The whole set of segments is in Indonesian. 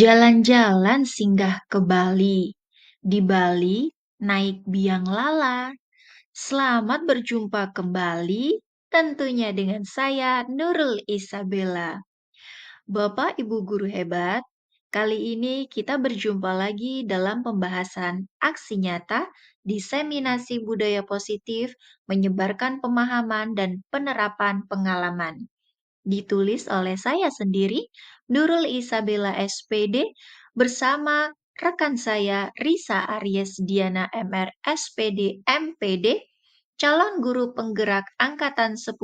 Jalan-jalan singgah ke Bali. Di Bali, naik biang lala. Selamat berjumpa kembali, tentunya dengan saya Nurul Isabella. Bapak Ibu guru hebat, kali ini kita berjumpa lagi dalam pembahasan aksi nyata diseminasi budaya positif, menyebarkan pemahaman dan penerapan pengalaman. Ditulis oleh saya sendiri, Nurul Isabella SPD, bersama rekan saya Risa Aries Diana MR SPD MPD, calon guru penggerak Angkatan 10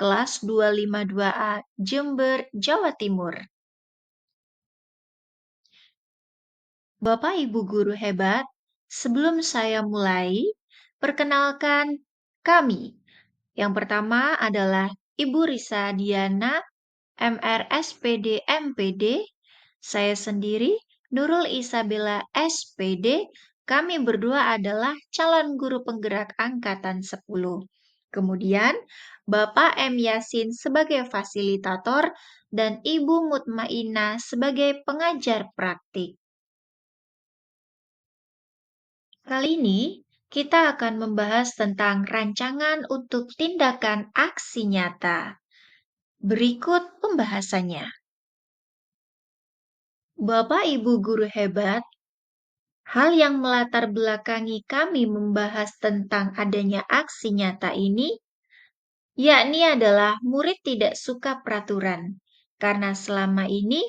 kelas 252A Jember, Jawa Timur. Bapak Ibu guru hebat, sebelum saya mulai, perkenalkan kami. Yang pertama adalah Ibu Risa Diana MR SPD MPD, saya sendiri Nurul Isabella SPD, kami berdua adalah calon guru penggerak Angkatan 10. Kemudian Bapak M. Yasin sebagai fasilitator dan Ibu Mutmainah sebagai pengajar praktik. Kali ini kita akan membahas tentang rancangan untuk tindakan aksi nyata. Berikut pembahasannya. Bapak Ibu guru hebat, hal yang melatar belakangi kami membahas tentang adanya aksi nyata ini, yakni adalah murid tidak suka peraturan, karena selama ini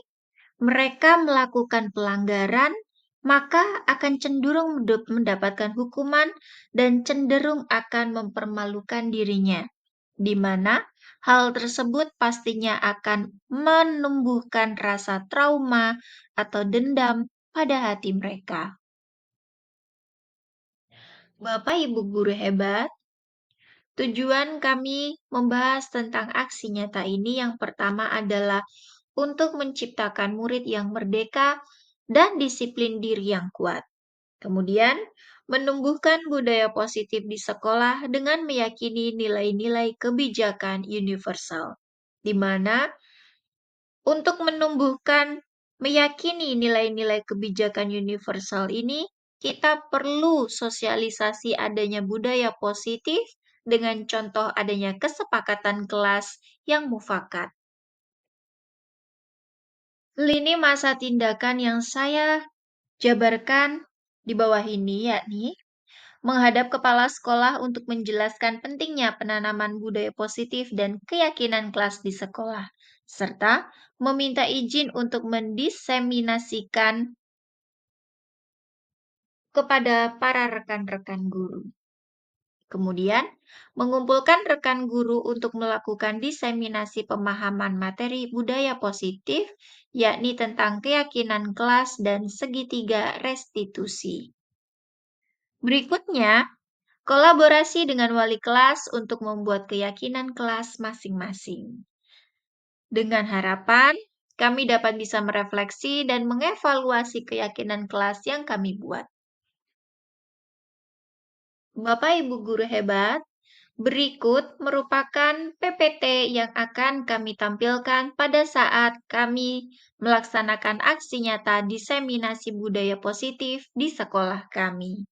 mereka melakukan pelanggaran, maka akan cenderung mendapatkan hukuman dan cenderung akan mempermalukan dirinya, di mana hal tersebut pastinya akan menumbuhkan rasa trauma atau dendam pada hati mereka. Bapak Ibu guru hebat, tujuan kami membahas tentang aksi nyata ini yang pertama adalah untuk menciptakan murid yang merdeka dan disiplin diri yang kuat. Kemudian, menumbuhkan budaya positif di sekolah dengan meyakini nilai-nilai kebijakan universal, di mana untuk meyakini nilai-nilai kebijakan universal ini, kita perlu sosialisasi adanya budaya positif dengan contoh adanya kesepakatan kelas yang mufakat. Lini masa tindakan yang saya jabarkan di bawah ini yakni menghadap kepala sekolah untuk menjelaskan pentingnya penanaman budaya positif dan keyakinan kelas di sekolah, serta meminta izin untuk mendiseminasikan kepada para rekan-rekan guru. Kemudian, mengumpulkan rekan guru untuk melakukan diseminasi pemahaman materi budaya positif, yakni tentang keyakinan kelas dan segitiga restitusi. Berikutnya, kolaborasi dengan wali kelas untuk membuat keyakinan kelas masing-masing. Dengan harapan, kami dapat bisa merefleksi dan mengevaluasi keyakinan kelas yang kami buat. Bapak Ibu guru hebat, berikut merupakan PPT yang akan kami tampilkan pada saat kami melaksanakan aksi nyata diseminasi budaya positif di sekolah kami.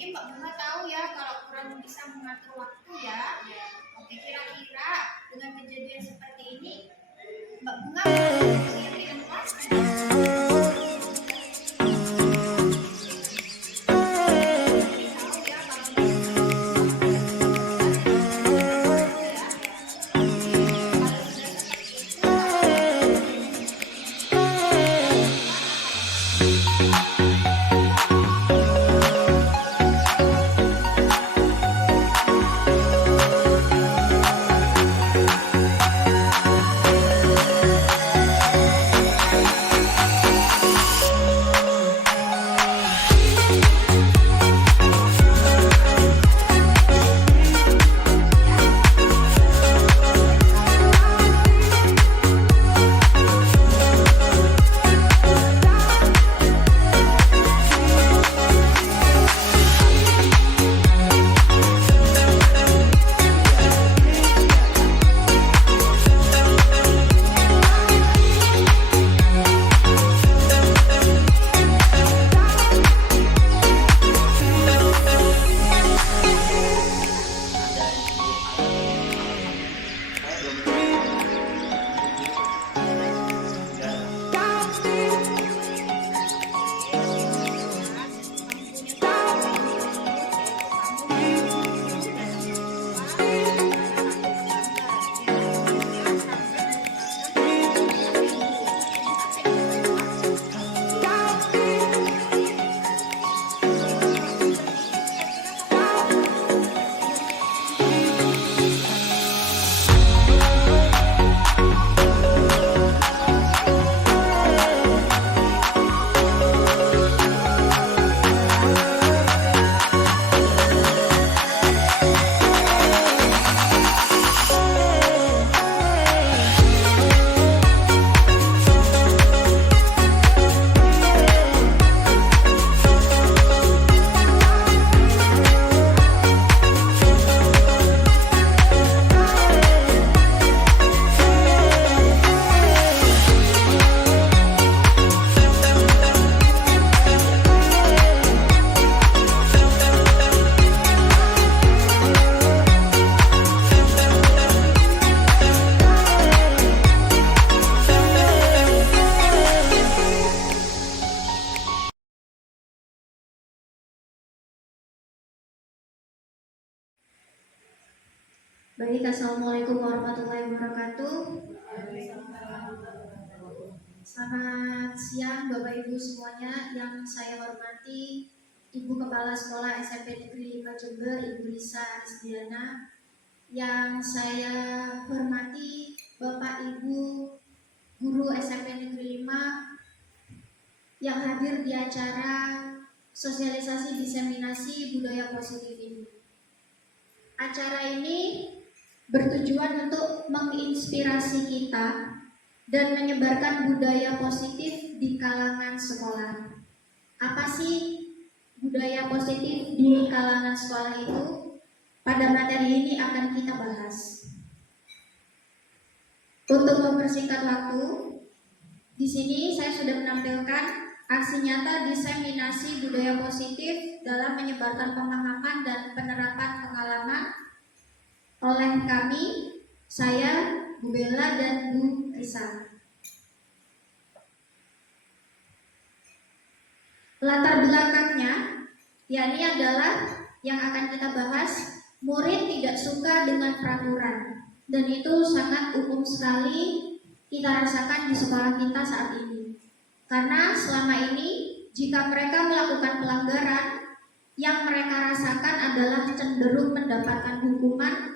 Jadi Mbak Bunga tahu ya kalau kurang bisa mengatur waktu ya. Oke, kira-kira dengan kejadian seperti ini Mbak Bunga keyakinan kelas tahu ya kalau Baik, Assalamualaikum warahmatullahi wabarakatuh. Selamat siang Bapak Ibu semuanya yang saya hormati, Ibu Kepala Sekolah SMP Negeri 5 Jember, Ibu Lisa Arisdiana. Yang saya hormati Bapak Ibu Guru SMP Negeri 5 yang hadir di acara sosialisasi diseminasi budaya positif ini. Acara ini bertujuan untuk menginspirasi kita dan menyebarkan budaya positif di kalangan sekolah. Apa sih budaya positif di kalangan sekolah itu? Pada materi ini akan kita bahas. Untuk mempersingkat waktu, di sini saya sudah menampilkan aksi nyata diseminasi budaya positif dalam menyebarkan pemahaman dan penerapan pengalaman oleh kami, saya, Bu Bella dan Bu Risa. Latar belakangnya, yakni adalah yang akan kita bahas, murid tidak suka dengan peraturan, dan itu sangat umum sekali kita rasakan di sekolah kita saat ini. Karena selama ini, jika mereka melakukan pelanggaran, yang mereka rasakan adalah cenderung mendapatkan hukuman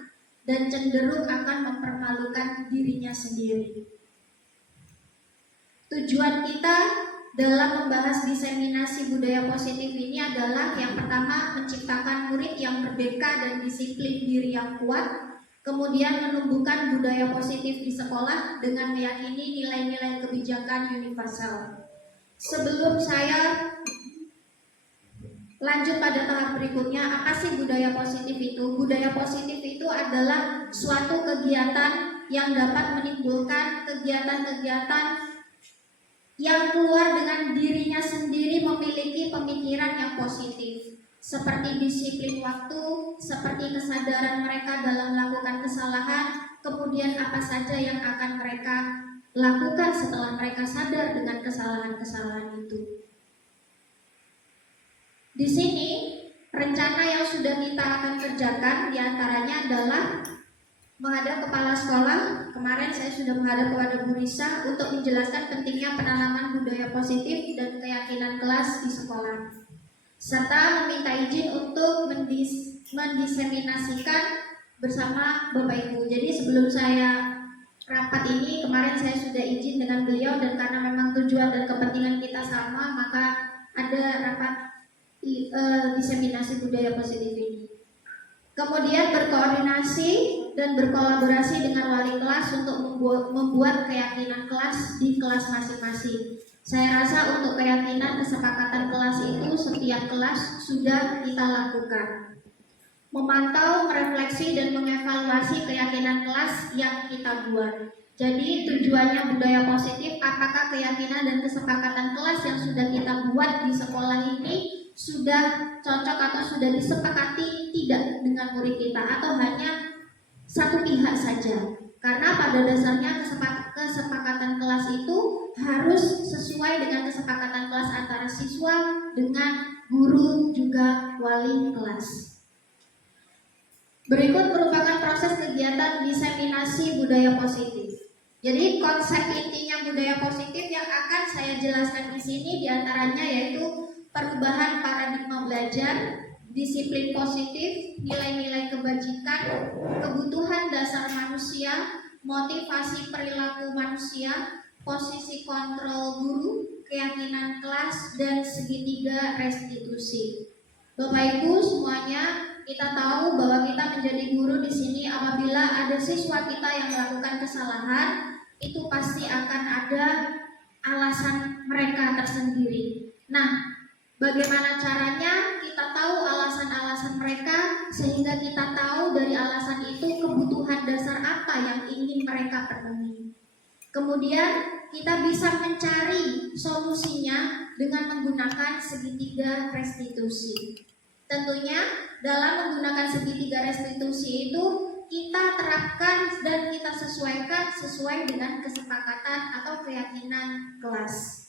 dan cenderung akan mempermalukan dirinya sendiri. Tujuan kita dalam membahas diseminasi budaya positif ini adalah yang pertama menciptakan murid yang merdeka dan disiplin diri yang kuat, kemudian menumbuhkan budaya positif di sekolah dengan meyakini nilai-nilai kebijakan universal. Sebelum saya lanjut pada tahap berikutnya, apa sih budaya positif itu? Budaya positif itu adalah suatu kegiatan yang dapat menimbulkan kegiatan-kegiatan yang keluar dengan dirinya sendiri memiliki pemikiran yang positif. seperti disiplin waktu, seperti kesadaran mereka dalam melakukan kesalahan, kemudian apa saja yang akan mereka lakukan setelah mereka sadar dengan kesalahan-kesalahan itu. Di sini rencana yang sudah kita akan kerjakan diantaranya adalah menghadap kepala sekolah. Kemarin saya sudah menghadap kepada Bu Risa untuk menjelaskan pentingnya penanaman budaya positif dan keyakinan kelas di sekolah, serta meminta izin untuk mendiseminasikan bersama Bapak Ibu. Jadi sebelum saya rapat ini, kemarin saya sudah izin dengan beliau, dan karena memang tujuan dan kepentingan kita sama, maka ada rapat diseminasi budaya positif ini. Kemudian berkoordinasi dan berkolaborasi dengan wali kelas untuk membuat keyakinan kelas di kelas masing-masing. Saya rasa untuk keyakinan kesepakatan kelas itu setiap kelas sudah kita lakukan. Memantau, merefleksi, dan mengevaluasi keyakinan kelas yang kita buat. Jadi tujuannya budaya positif, apakah keyakinan dan kesepakatan kelas yang sudah kita buat di sekolah ini sudah cocok atau sudah disepakati tidak dengan murid kita, atau hanya satu pihak saja. Karena pada dasarnya kesepakatan kelas itu harus sesuai dengan kesepakatan kelas antara siswa dengan guru juga wali kelas. Berikut merupakan proses kegiatan diseminasi budaya positif. Jadi konsep intinya budaya positif yang akan saya jelaskan di sini diantaranya yaitu perubahan paradigma belajar, disiplin positif, nilai-nilai kebajikan, kebutuhan dasar manusia, motivasi perilaku manusia, posisi kontrol guru, keyakinan kelas, dan segitiga restitusi. Bapak Ibu semuanya, kita tahu bahwa kita menjadi guru di sini apabila ada siswa kita yang melakukan kesalahan, itu pasti akan ada alasan mereka tersendiri. Nah, bagaimana caranya kita tahu alasan-alasan mereka sehingga kita tahu dari alasan itu kebutuhan dasar apa yang ingin mereka penuhi. Kemudian kita bisa mencari solusinya dengan menggunakan segitiga restitusi. Tentunya dalam menggunakan segitiga restitusi itu kita terapkan dan kita sesuaikan sesuai dengan kesepakatan atau keyakinan kelas.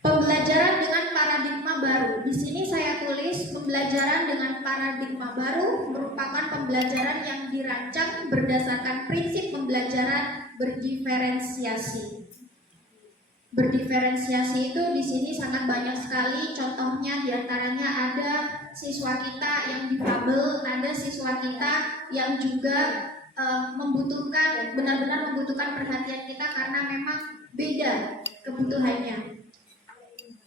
Pembelajaran dengan paradigma baru. Di sini saya tulis pembelajaran dengan paradigma baru merupakan pembelajaran yang dirancang berdasarkan prinsip pembelajaran berdiferensiasi. Berdiferensiasi itu di sini sangat banyak sekali. Contohnya diantaranya ada siswa kita yang difabel, ada siswa kita yang juga membutuhkan, benar-benar membutuhkan perhatian kita karena memang beda kebutuhannya.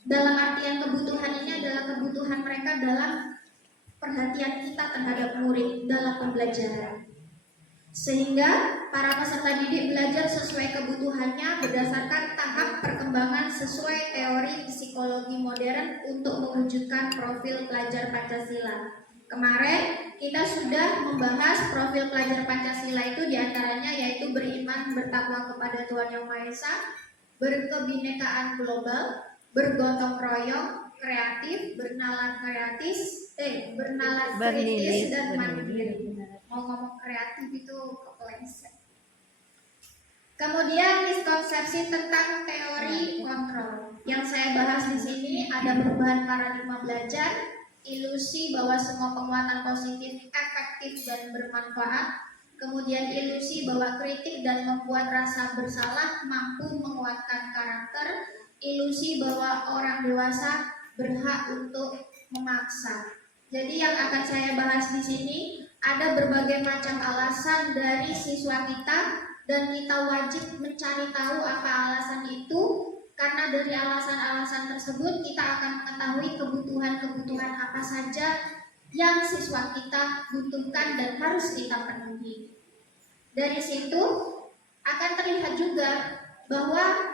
Dalam artian kebutuhan ini adalah kebutuhan mereka dalam perhatian kita terhadap murid dalam pembelajaran. Sehingga para peserta didik belajar sesuai kebutuhannya berdasarkan tahap perkembangan sesuai teori psikologi modern untuk mewujudkan profil pelajar Pancasila. Kemarin kita sudah membahas profil pelajar Pancasila itu diantaranya yaitu beriman, bertakwa kepada Tuhan Yang Maha Esa, berkebinekaan global, bergotong royong, kreatif, bernalar kritis, dan mandiri. Mau ngomong kreatif itu kepleset. Kemudian miskonsepsi tentang teori kontrol. Yang saya bahas di sini ada perubahan paradigma belajar, ilusi bahwa semua penguatan positif efektif dan bermanfaat, kemudian ilusi bahwa kritik dan membuat rasa bersalah mampu menguatkan karakter, ilusi bahwa orang dewasa berhak untuk memaksa. Jadi yang akan saya bahas di sini ada berbagai macam alasan dari siswa kita dan kita wajib mencari tahu apa alasan itu, karena dari alasan-alasan tersebut kita akan mengetahui kebutuhan-kebutuhan apa saja yang siswa kita butuhkan dan harus kita penuhi. Dari situ akan terlihat juga bahwa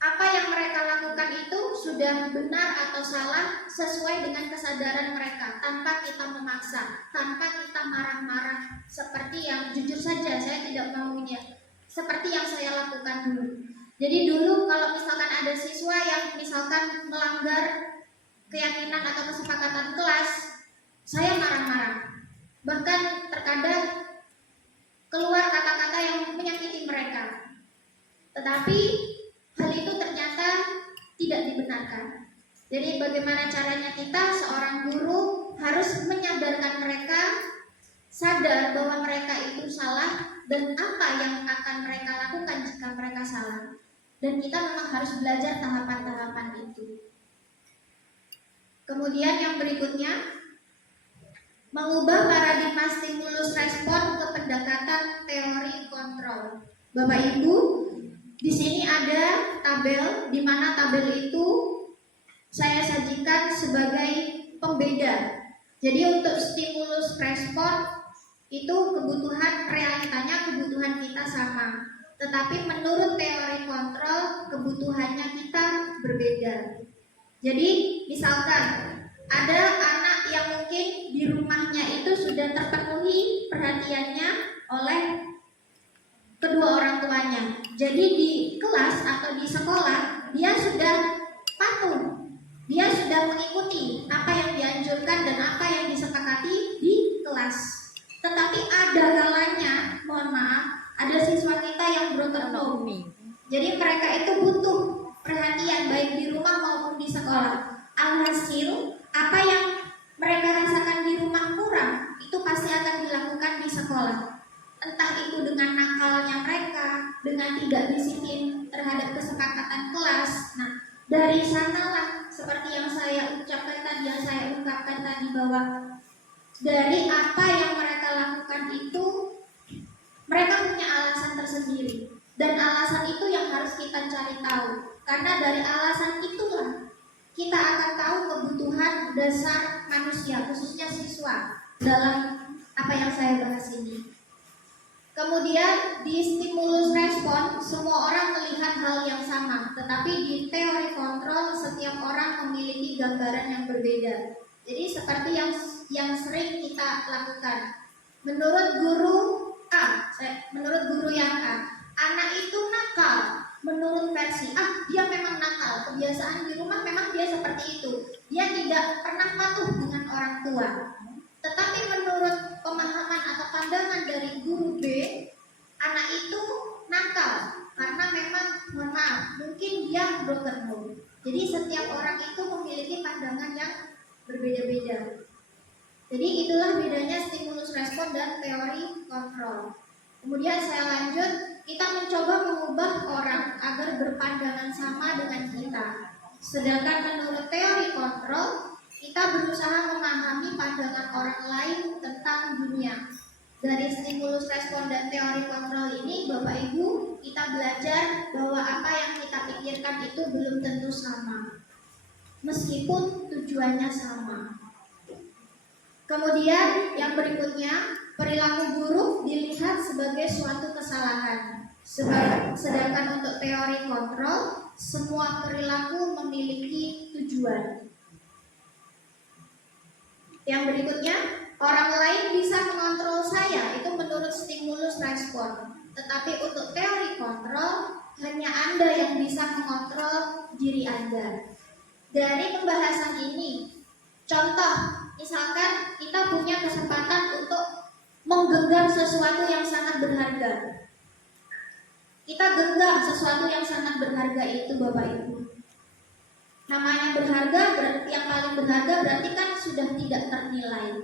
apa yang mereka lakukan itu sudah benar atau salah sesuai dengan kesadaran mereka, tanpa kita memaksa, tanpa kita marah-marah. Seperti yang jujur saja saya tidak mau ini ya, seperti yang saya lakukan dulu. Jadi dulu kalau misalkan ada siswa yang misalkan melanggar keyakinan atau kesepakatan kelas, saya marah-marah. Bahkan terkadang keluar kata-kata yang menyakiti mereka. Tetapi hal itu ternyata tidak dibenarkan. Jadi bagaimana caranya kita seorang guru harus menyadarkan mereka sadar bahwa mereka itu salah dan apa yang akan mereka lakukan jika mereka salah. Dan kita memang harus belajar tahapan-tahapan itu. Kemudian yang berikutnya, mengubah paradigma stimulus respon ke pendekatan teori kontrol. Bapak Ibu, di sini ada tabel, di mana tabel itu saya sajikan sebagai pembeda. Jadi untuk stimulus respon itu kebutuhan realitanya kebutuhan kita sama. Tetapi menurut teori kontrol kebutuhannya kita berbeda. Jadi misalkan ada anak yang mungkin di rumahnya itu sudah terpenuhi perhatiannya oleh kedua orang tuanya. Jadi di kelas atau di sekolah dia sudah patuh, dia sudah mengikuti apa yang dianjurkan dan apa yang disepakati di kelas. Tetapi ada kalanya, mohon maaf, ada siswa kita yang broken home. Jadi mereka itu butuh perhatian baik di rumah maupun di sekolah. Alhasil apa yang mereka rasakan di rumah kurang itu pasti akan dilakukan di sekolah. Entah itu dengan nakalnya mereka, dengan tidak disiplin terhadap kesepakatan kelas. Nah, dari sanalah seperti yang saya ucapkan tadi, yang saya ungkapkan tadi, bahwa dari apa yang mereka lakukan itu mereka punya alasan tersendiri. Dan alasan itu yang harus kita cari tahu. Karena dari alasan itulah kita akan tahu kebutuhan dasar manusia, khususnya siswa, dalam apa yang saya bahas ini. Kemudian di stimulus respon, semua orang melihat hal yang sama. Tetapi di teori kontrol, setiap orang memiliki gambaran yang berbeda. Jadi seperti yang sering kita lakukan. Menurut guru A, menurut guru yang A, anak itu nakal. Menurut versi A, dia memang nakal. Kebiasaan di rumah memang dia seperti itu. Dia tidak pernah patuh dengan orang tua. Tetapi menurut pemahaman atau pandangan dari guru B, anak itu nakal karena memang, mohon maaf, mungkin dia broken home. Jadi setiap orang itu memiliki pandangan yang berbeda-beda. Jadi itulah bedanya stimulus respon dan teori kontrol. Kemudian saya lanjut, kita mencoba mengubah orang agar berpandangan sama dengan kita. Sedangkan menurut teori kontrol, kita berusaha memahami pandangan orang lain tentang dunia. Dari stimulus respon dan teori kontrol ini, Bapak Ibu, kita belajar bahwa apa yang kita pikirkan itu belum tentu sama, meskipun tujuannya sama. Kemudian yang berikutnya, perilaku buruk dilihat sebagai suatu kesalahan. Sedangkan untuk teori kontrol, semua perilaku memiliki tujuan. Yang berikutnya, orang lain bisa mengontrol saya, itu menurut stimulus respon. Tetapi untuk teori kontrol, hanya Anda yang bisa mengontrol diri Anda. Dari pembahasan ini, contoh, misalkan kita punya kesempatan untuk menggenggam sesuatu yang sangat berharga. Kita genggam sesuatu yang sangat berharga itu, Bapak Ibu. Namanya berharga, yang paling berharga berarti kan sudah tidak ternilai.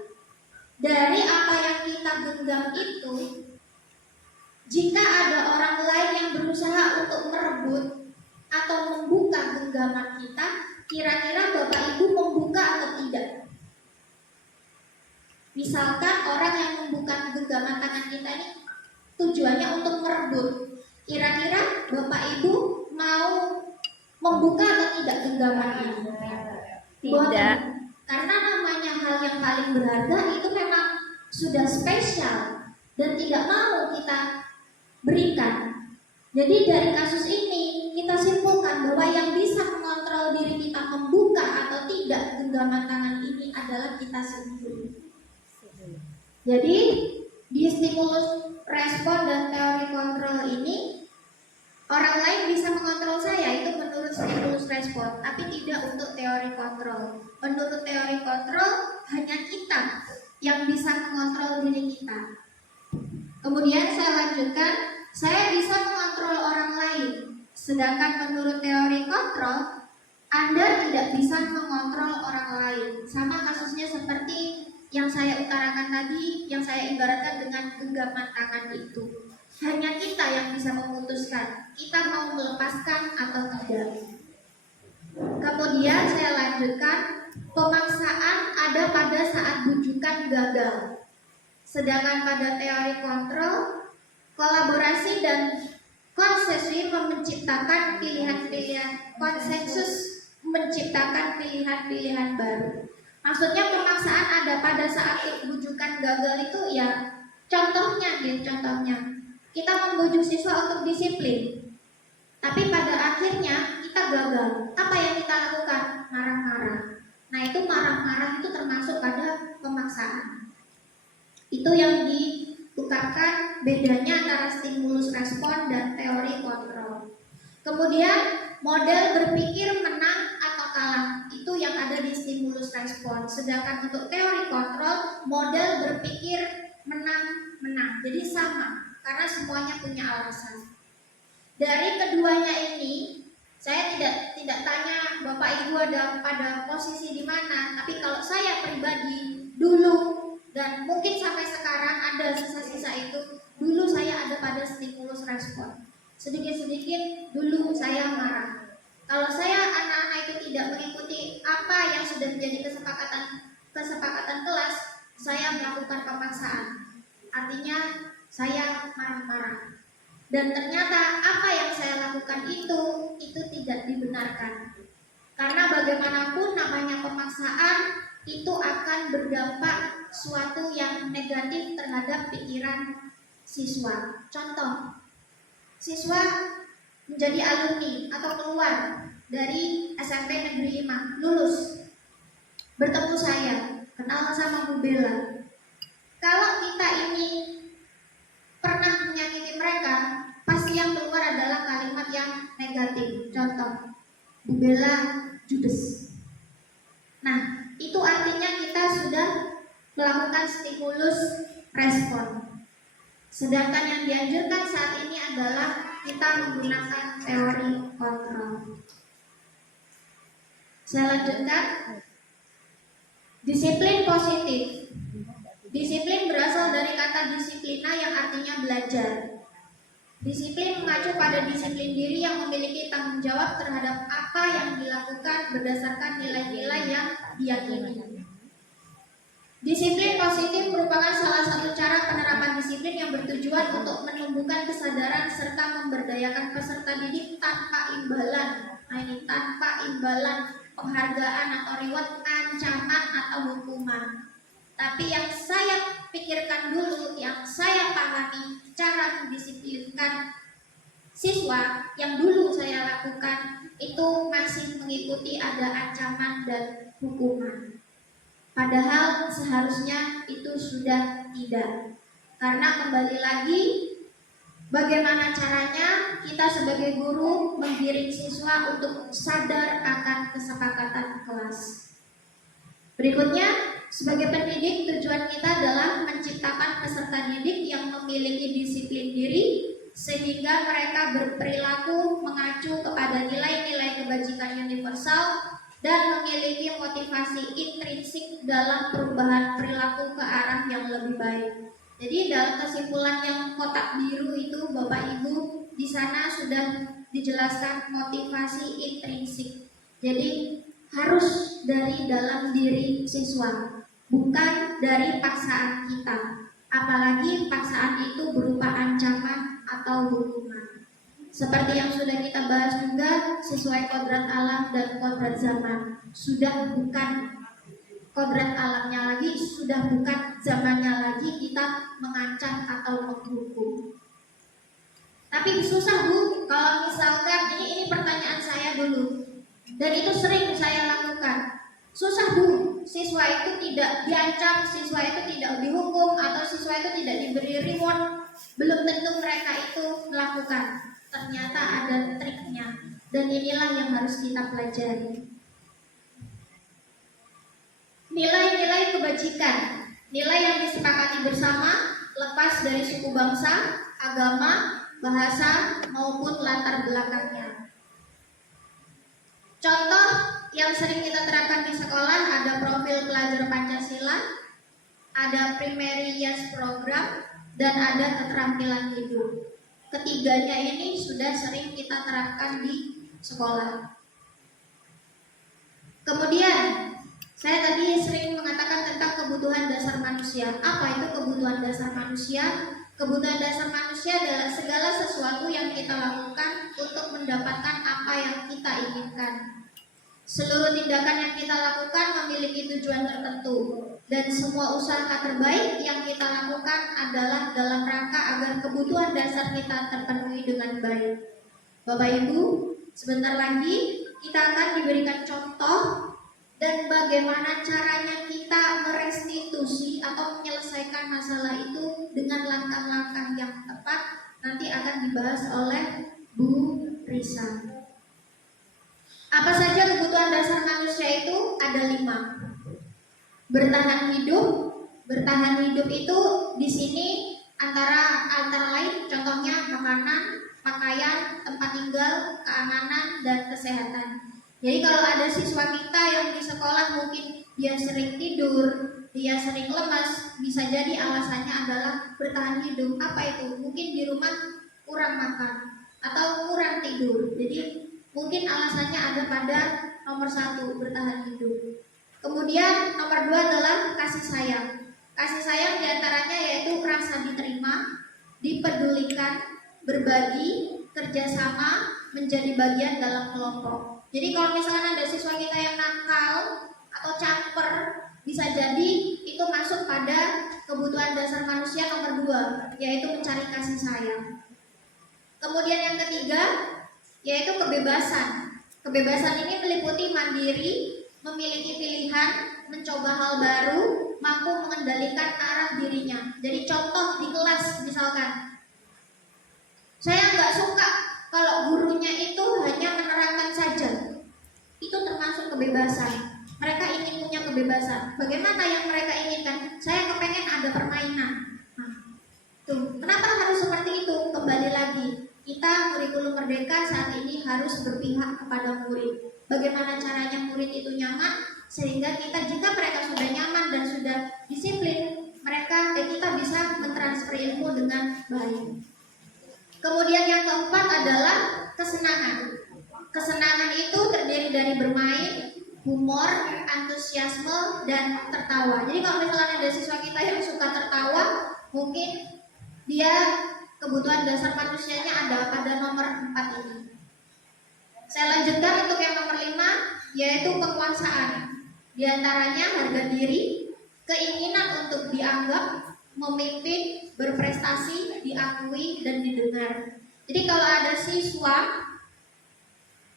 Dari apa yang kita genggam itu, jika ada orang lain yang berusaha untuk merebut atau membuka genggaman kita, kira-kira Bapak Ibu membuka atau tidak? Misalkan orang yang membuka genggaman tangan kita ini tujuannya untuk merebut, kira-kira Bapak Ibu mau membuka atau tidak genggaman ini? Tidak. Karena namanya hal yang paling berharga itu memang sudah spesial dan tidak mau kita berikan. Jadi dari kasus ini kita simpulkan bahwa yang bisa mengontrol diri kita membuka atau tidak genggaman tangan ini adalah kita sendiri. Jadi di stimulus respon dan teori kontrol ini Orang lain bisa mengontrol saya itu menurut stimulus respon, tapi tidak untuk teori kontrol. Menurut teori kontrol, hanya kita yang bisa mengontrol diri kita. Kemudian saya lanjutkan, saya bisa mengontrol orang lain. Sedangkan menurut teori kontrol, Anda tidak bisa mengontrol orang lain. Sama kasusnya seperti yang saya utarakan tadi, yang saya ibaratkan dengan genggaman tangan itu. Hanya kita yang bisa memutuskan kita mau melepaskan atau tidak. Kemudian saya lanjutkan, pemaksaan ada pada saat bujukan gagal. Sedangkan pada teori kontrol, kolaborasi dan konsensus menciptakan pilihan-pilihan, konsensus menciptakan pilihan-pilihan baru. Maksudnya pemaksaan ada pada saat bujukan gagal itu ya contohnya kita membujuk siswa untuk disiplin, tapi pada akhirnya kita gagal. Apa yang kita lakukan? Marah-marah. Nah itu marah-marah itu termasuk pada pemaksaan. Itu yang diungkapkan bedanya antara stimulus respon dan teori kontrol. Kemudian model berpikir menang atau kalah itu yang ada di stimulus respon. Sedangkan untuk teori kontrol model berpikir menang. Jadi sama karena semuanya punya alasan. Dari keduanya ini saya tidak tanya Bapak Ibu ada pada posisi di mana, tapi kalau saya pribadi dulu dan mungkin sampai sekarang ada sisa-sisa itu, dulu saya ada pada stimulus respon. Sedikit-sedikit dulu saya marah. Kalau saya anak-anak itu tidak mengikuti apa yang sudah menjadi kesepakatan kelas, saya melakukan pemaksaan. Artinya saya marah-marah. Dan ternyata apa yang saya lakukan itu tidak dibenarkan. Karena bagaimanapun namanya pemaksaan itu akan berdampak suatu yang negatif terhadap pikiran siswa. Contoh, siswa menjadi alumni atau keluar dari SMP Negeri 5, lulus, bertemu saya, kenal sama Bu Bella. Kalau kita ini pernah menyakiti mereka, pasti yang keluar adalah kalimat yang negatif. Contoh, Bu Bella judes. Nah, itu artinya kita sudah melakukan stimulus respon. Sedangkan yang dianjurkan saat ini adalah kita menggunakan teori kontrol. Saya lanjutkan. Disiplin positif. Disiplin berasal dari kata disiplina yang artinya belajar. Disiplin mengacu pada disiplin diri yang memiliki tanggung jawab terhadap apa yang dilakukan berdasarkan nilai-nilai yang diyakini. Disiplin positif merupakan salah satu cara penerapan disiplin yang bertujuan untuk menumbuhkan kesadaran serta memberdayakan peserta didik tanpa imbalan. Nah, ini tanpa imbalan penghargaan atau reward, ancaman atau hukuman. Tapi yang saya pikirkan dulu, yang saya pahami cara mendisiplinkan siswa yang dulu saya lakukan itu masih mengikuti ada ancaman dan hukuman. Padahal seharusnya itu sudah tidak. Karena kembali lagi, bagaimana caranya kita sebagai guru menggiring siswa untuk sadar akan kesepakatan kelas. Berikutnya, sebagai pendidik, tujuan kita adalah menciptakan peserta didik yang memiliki disiplin diri sehingga mereka berperilaku mengacu kepada nilai-nilai kebajikan universal dan memiliki motivasi intrinsik dalam perubahan perilaku ke arah yang lebih baik. Jadi dalam kesimpulan yang kotak biru itu Bapak Ibu di sana sudah dijelaskan motivasi intrinsik. Jadi harus dari dalam diri siswa, bukan dari paksaan kita. Apalagi paksaan itu berupa ancaman atau hukuman. Seperti yang sudah kita bahas juga, sesuai kodrat alam dan kodrat zaman. Sudah bukan kodrat alamnya lagi, sudah bukan zamannya lagi kita mengancam atau menghukum. Tapi susah Bu, kalau misalkan ini pertanyaan saya dulu, dan itu sering saya lakukan. Susah Bu, siswa itu tidak diancam, siswa itu tidak dihukum, atau siswa itu tidak diberi reward. Belum tentu mereka itu melakukan. ternyata ada triknya, dan inilah yang harus kita pelajari. Nilai-nilai kebajikan, nilai yang disepakati bersama, lepas dari suku bangsa, agama, bahasa, maupun latar belakangnya. Contoh yang sering kita terapkan di sekolah ada profil pelajar Pancasila, ada primary years program, dan ada keterampilan hidup. Ketiganya ini sudah sering kita terapkan di sekolah. Kemudian, saya tadi sering mengatakan tentang kebutuhan dasar manusia. Apa itu kebutuhan dasar manusia? Kebutuhan dasar manusia adalah segala sesuatu yang kita lakukan untuk mendapatkan apa yang kita inginkan. Seluruh tindakan yang kita lakukan memiliki tujuan tertentu, dan semua usaha terbaik yang kita lakukan adalah dalam rangka agar kebutuhan dasar kita terpenuhi dengan baik. Bapak Ibu, sebentar lagi kita akan diberikan contoh dan bagaimana caranya kita merestitusi atau menyelesaikan masalah itu dengan langkah-langkah yang tepat. Nanti akan dibahas oleh Bu Risa. Apa saja kebutuhan dasar manusia itu? Ada 5. Bertahan hidup. Bertahan hidup itu di sini antara lain contohnya makanan, pakaian, tempat tinggal, keamanan, dan kesehatan. Jadi kalau ada siswa kita yang di sekolah mungkin dia sering tidur, dia sering lemas, bisa jadi alasannya adalah bertahan hidup. Apa itu? Mungkin di rumah kurang makan atau kurang tidur. Jadi mungkin alasannya ada pada nomor 1, bertahan hidup. Kemudian nomor 2 adalah kasih sayang. Kasih sayang diantaranya yaitu rasa diterima, dipedulikan, berbagi, kerjasama, menjadi bagian dalam kelompok. Jadi kalau misalkan ada siswa kita yang nakal atau caper, bisa jadi itu masuk pada kebutuhan dasar manusia nomor 2, yaitu mencari kasih sayang. Kemudian yang ketiga yaitu kebebasan. Kebebasan ini meliputi mandiri, memiliki pilihan, mencoba hal baru, mampu mengendalikan arah dirinya. Jadi contoh di kelas misalkan, saya nggak suka kalau gurunya itu hanya menerangkan saja. Itu termasuk kebebasan. Mereka ingin punya kebebasan. Bagaimana yang mereka inginkan? Saya kepengen ada permainan. Nah, tuh, kenapa harus seperti itu? Kembali lagi, kita kurikulum merdeka saat ini harus berpihak kepada murid. Bagaimana caranya murid itu nyaman, sehingga jika mereka sudah nyaman dan sudah disiplin, kita bisa mentransfer ilmu dengan baik. Kemudian yang keempat adalah kesenangan. Kesenangan itu terdiri dari bermain, humor, antusiasme, dan tertawa. Jadi kalau misalnya ada siswa kita yang suka tertawa, mungkin dia kebutuhan dasar manusianya ada pada nomor 4 ini. Saya lanjutkan untuk yang nomor 5, yaitu penguasaan. Di antaranya harga diri, keinginan untuk dianggap, memimpin, berprestasi, diakui, dan didengar. Jadi kalau ada siswa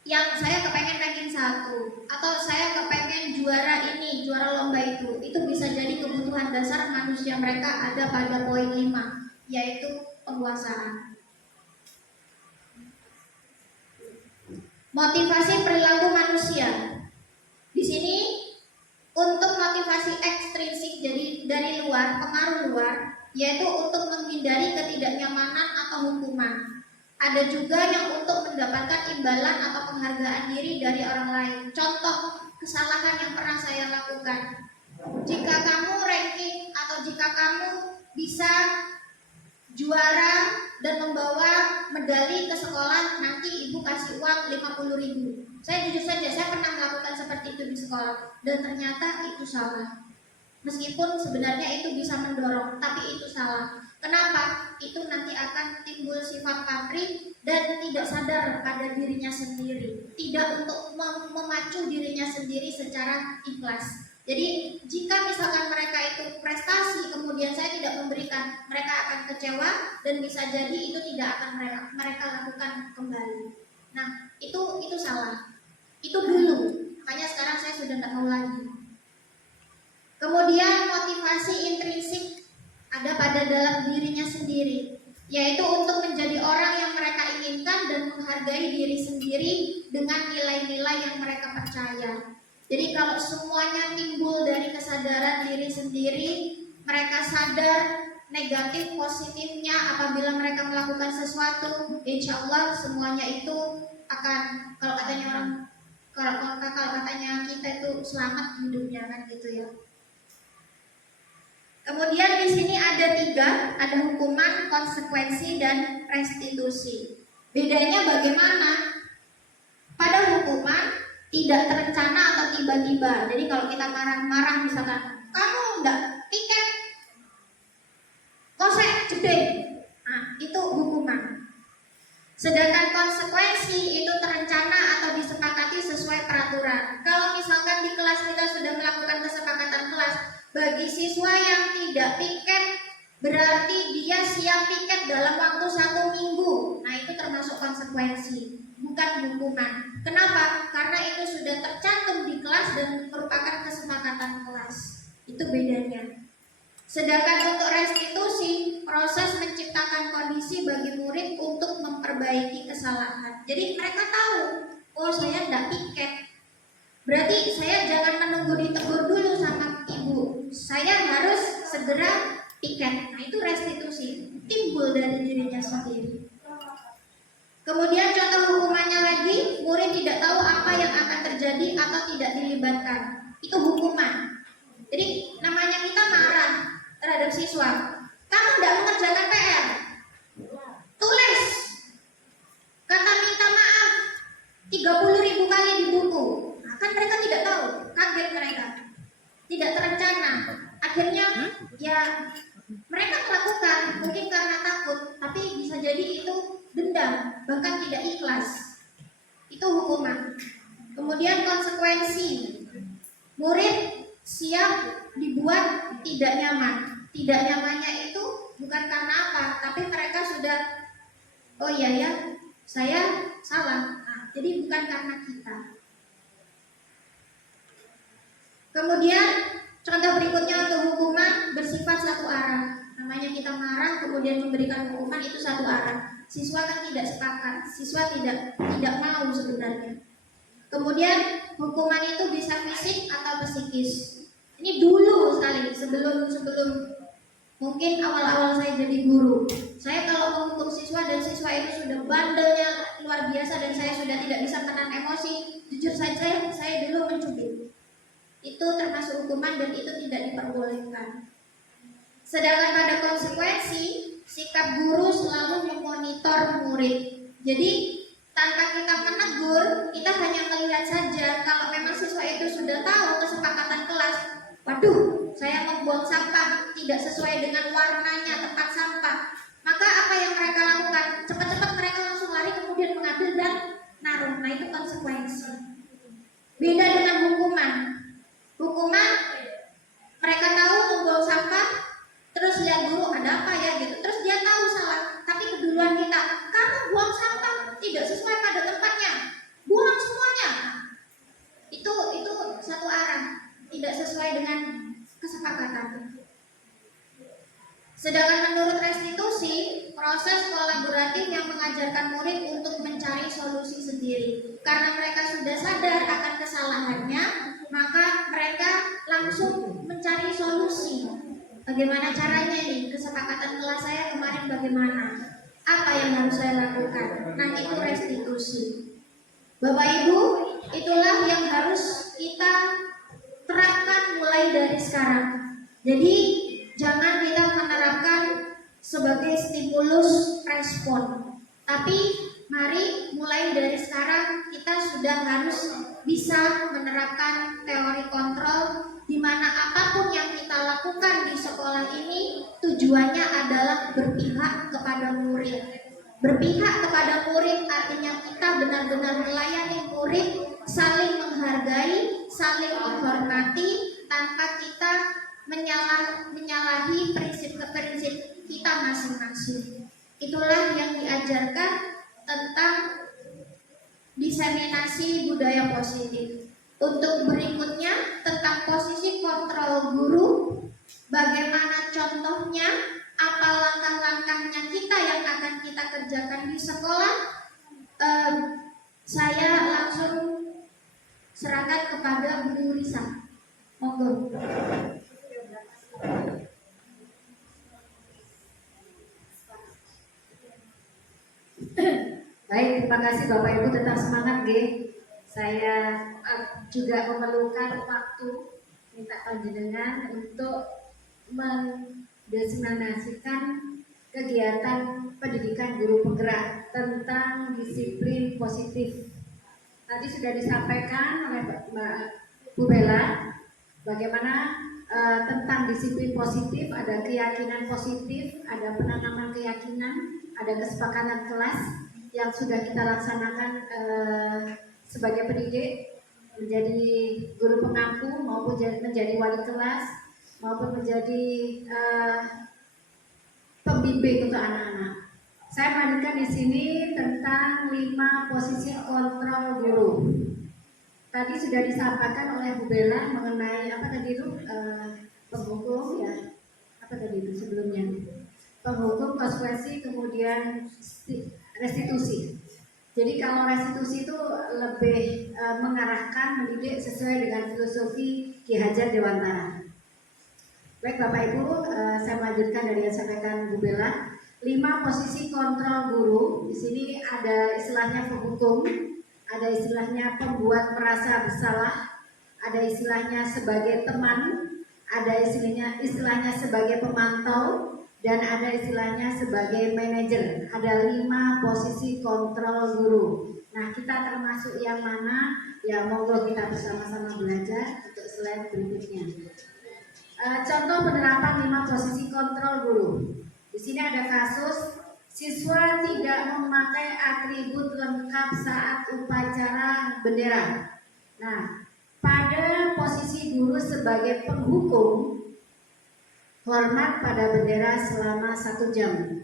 yang saya kepengen ranking 1 atau saya kepengen juara ini, juara lomba itu bisa jadi kebutuhan dasar manusia mereka ada pada poin 5, yaitu penguasaan. Motivasi perilaku manusia. Di sini untuk motivasi ekstrinsik, jadi dari luar, pengaruh luar, yaitu untuk menghindari ketidaknyamanan atau hukuman. Ada juga yang untuk mendapatkan imbalan atau penghargaan diri dari orang lain. Contoh kesalahan yang pernah saya lakukan. Jika kamu ranking atau jika kamu bisa juara dan membawa medali ke sekolah, nanti ibu kasih uang 50.000. Saya jujur saja, saya pernah melakukan seperti itu di sekolah dan ternyata itu salah. Meskipun sebenarnya itu bisa mendorong, tapi itu salah. Kenapa? Itu nanti akan timbul sifat pamrih dan tidak sadar pada dirinya sendiri, tidak untuk memacu dirinya sendiri secara ikhlas. Jadi jika misalkan mereka itu prestasi kemudian saya tidak memberikan, mereka akan kecewa dan bisa jadi itu tidak akan mereka lakukan kembali. Nah itu salah. Itu dulu, makanya sekarang saya sudah tidak mau lagi. Kemudian motivasi intrinsik ada pada dalam dirinya sendiri, yaitu untuk menjadi orang yang mereka inginkan dan mereka percaya. Jadi kalau semuanya timbul dari kesadaran diri sendiri, mereka sadar negatif positifnya apabila mereka melakukan sesuatu, insya Allah semuanya itu akan, kalau katanya orang, kalau katanya kita itu selamat hidupnya kan gitu ya. Kemudian di sini ada 3, ada hukuman, konsekuensi, dan restitusi. Bedanya bagaimana? Pada hukuman tidak terencana atau tiba-tiba. Jadi kalau kita marah-marah misalkan, kamu enggak piket, kosek, jeding, nah itu hukuman. Sedangkan konsekuensi itu terencana atau disepakati sesuai peraturan. Kalau misalkan di kelas kita sudah melakukan kesepakatan kelas, bagi siswa yang tidak piket berarti dia siap piket dalam waktu 1 minggu. Nah itu termasuk konsekuensi, bukan hukuman. Kenapa? Karena itu sudah tercantum di kelas dan merupakan kesepakatan kelas. Itu bedanya. Sedangkan untuk restitusi, proses menciptakan kondisi bagi murid untuk memperbaiki kesalahan. Jadi mereka tahu, oh saya tidak piket, berarti saya jangan menunggu ditegur dulu sama ibu, saya harus segera piket. Nah itu restitusi, timbul dari dirinya sendiri. Kemudian contoh hukumannya lagi, murid tidak tahu apa yang akan terjadi atau tidak dilibatkan. Itu hukuman. Jadi namanya kita marah terhadap siswa, kamu tidak mengerjakan PR, tulis kata minta maaf 30.000 kali di buku. Nah, kan mereka tidak tahu, kaget mereka, tidak terencana. Akhirnya ya mereka melakukan mungkin karena takut, tapi bisa jadi itu dendam, bahkan tidak ikhlas. Itu hukuman. Kemudian konsekuensi, murid siap dibuat tidak nyaman. Tidak nyamannya itu bukan karena apa, tapi mereka sudah, oh iya ya, saya salah. Nah, jadi bukan karena kita. Kemudian contoh berikutnya untuk hukuman bersifat satu arah. Namanya kita marah kemudian memberikan hukuman itu satu arah. Siswa kan tidak sepakat, siswa tidak mau sebenarnya. Kemudian hukuman itu bisa fisik atau psikis. Ini dulu sekali sebelum mungkin awal-awal saya jadi guru. Saya kalau menghukum siswa dan siswa itu sudah bandelnya luar biasa dan saya sudah tidak bisa menahan emosi, jujur saja saya dulu mencubit. Itu termasuk hukuman dan itu tidak diperbolehkan. Sedangkan pada konsekuensi, sikap guru selalu memonitor murid. Jadi tanpa kita menegur, kita hanya melihat saja. Kalau memang siswa itu sudah tahu kesepakatan kelas, waduh, saya membuang sampah tidak sesuai dengan warnanya tempat sampah, maka apa yang mereka lakukan? Cepat-cepat mereka langsung lari kemudian mengambil dan naruh. Nah itu konsekuensi. Beda dengan hukuman. Hukuman mereka tahu membuang sampah, terus lihat guru ada apa ya gitu, terus dia tahu salah, tapi keduluan kita, kamu buang sampah tidak sesuai pada tempatnya, buang semuanya. Itu satu arah, tidak sesuai dengan kesepakatan. Sedangkan menurut restitusi, proses kolaboratif yang mengajarkan murid untuk mencari solusi sendiri. Karena mereka sudah sadar akan kesalahannya, maka mereka langsung mencari solusi. Bagaimana caranya nih? Kesepakatan kelas saya kemarin bagaimana? Apa yang harus saya lakukan? Nah itu restitusi. Bapak Ibu, itulah yang harus kita terapkan mulai dari sekarang. Jadi jangan kita menerapkan sebagai stimulus respon, tapi mari mulai dari sekarang kita sudah harus bisa menerapkan teori kontrol, di mana apapun yang kita lakukan di sekolah ini tujuannya adalah berpihak kepada murid. Berpihak kepada murid artinya kita benar-benar melayani murid, saling menghargai, saling menghormati, tanpa kita menyalahi prinsip kita masing-masing. Itulah yang diajarkan tentang diseminasi budaya positif. Untuk berikutnya tentang posisi kontrol guru, bagaimana contohnya, apa langkah-langkahnya kita yang akan kita kerjakan di sekolah. Saya langsung serahkan kepada Bu Risa. Monggo. Baik, terima kasih Bapak Ibu, tetap semangat G. Saya juga memerlukan waktu minta panjenengan untuk mendiseminasikan kegiatan pendidikan guru penggerak tentang disiplin positif. Tadi sudah disampaikan oleh Mbak Bu Bella bagaimana tentang disiplin positif, ada keyakinan positif, ada penanaman keyakinan, ada kesepakatan kelas yang sudah kita laksanakan sebagai pendidik, menjadi guru pengampu maupun menjadi wali kelas maupun menjadi pembimbing untuk anak-anak. Saya melanjutkan di sini tentang 5 posisi kontrol guru. Tadi sudah disampaikan oleh Bu Bella mengenai apa tadi itu penghukum ya, apa tadi itu sebelumnya, penghukum, konsekuensi, kemudian restitusi. Jadi kalau restitusi itu lebih mengarahkan mendidik sesuai dengan filosofi Ki Hajar Dewantara. Baik Bapak Ibu, saya melanjutkan dari yang disampaikan Bu Bella. 5 posisi kontrol guru. Di sini ada istilahnya penghukum, ada istilahnya pembuat merasa bersalah, ada istilahnya sebagai teman, ada istilahnya sebagai pemantau, dan ada istilahnya sebagai manajer. Ada 5 posisi kontrol guru. Nah, kita termasuk yang mana? Ya, monggo kita bersama-sama belajar untuk slide berikutnya. Contoh penerapan 5 posisi kontrol guru. Di sini ada kasus siswa tidak memakai atribut lengkap saat upacara bendera. Nah, pada posisi guru sebagai penghukum, hormat pada bendera selama 1 jam.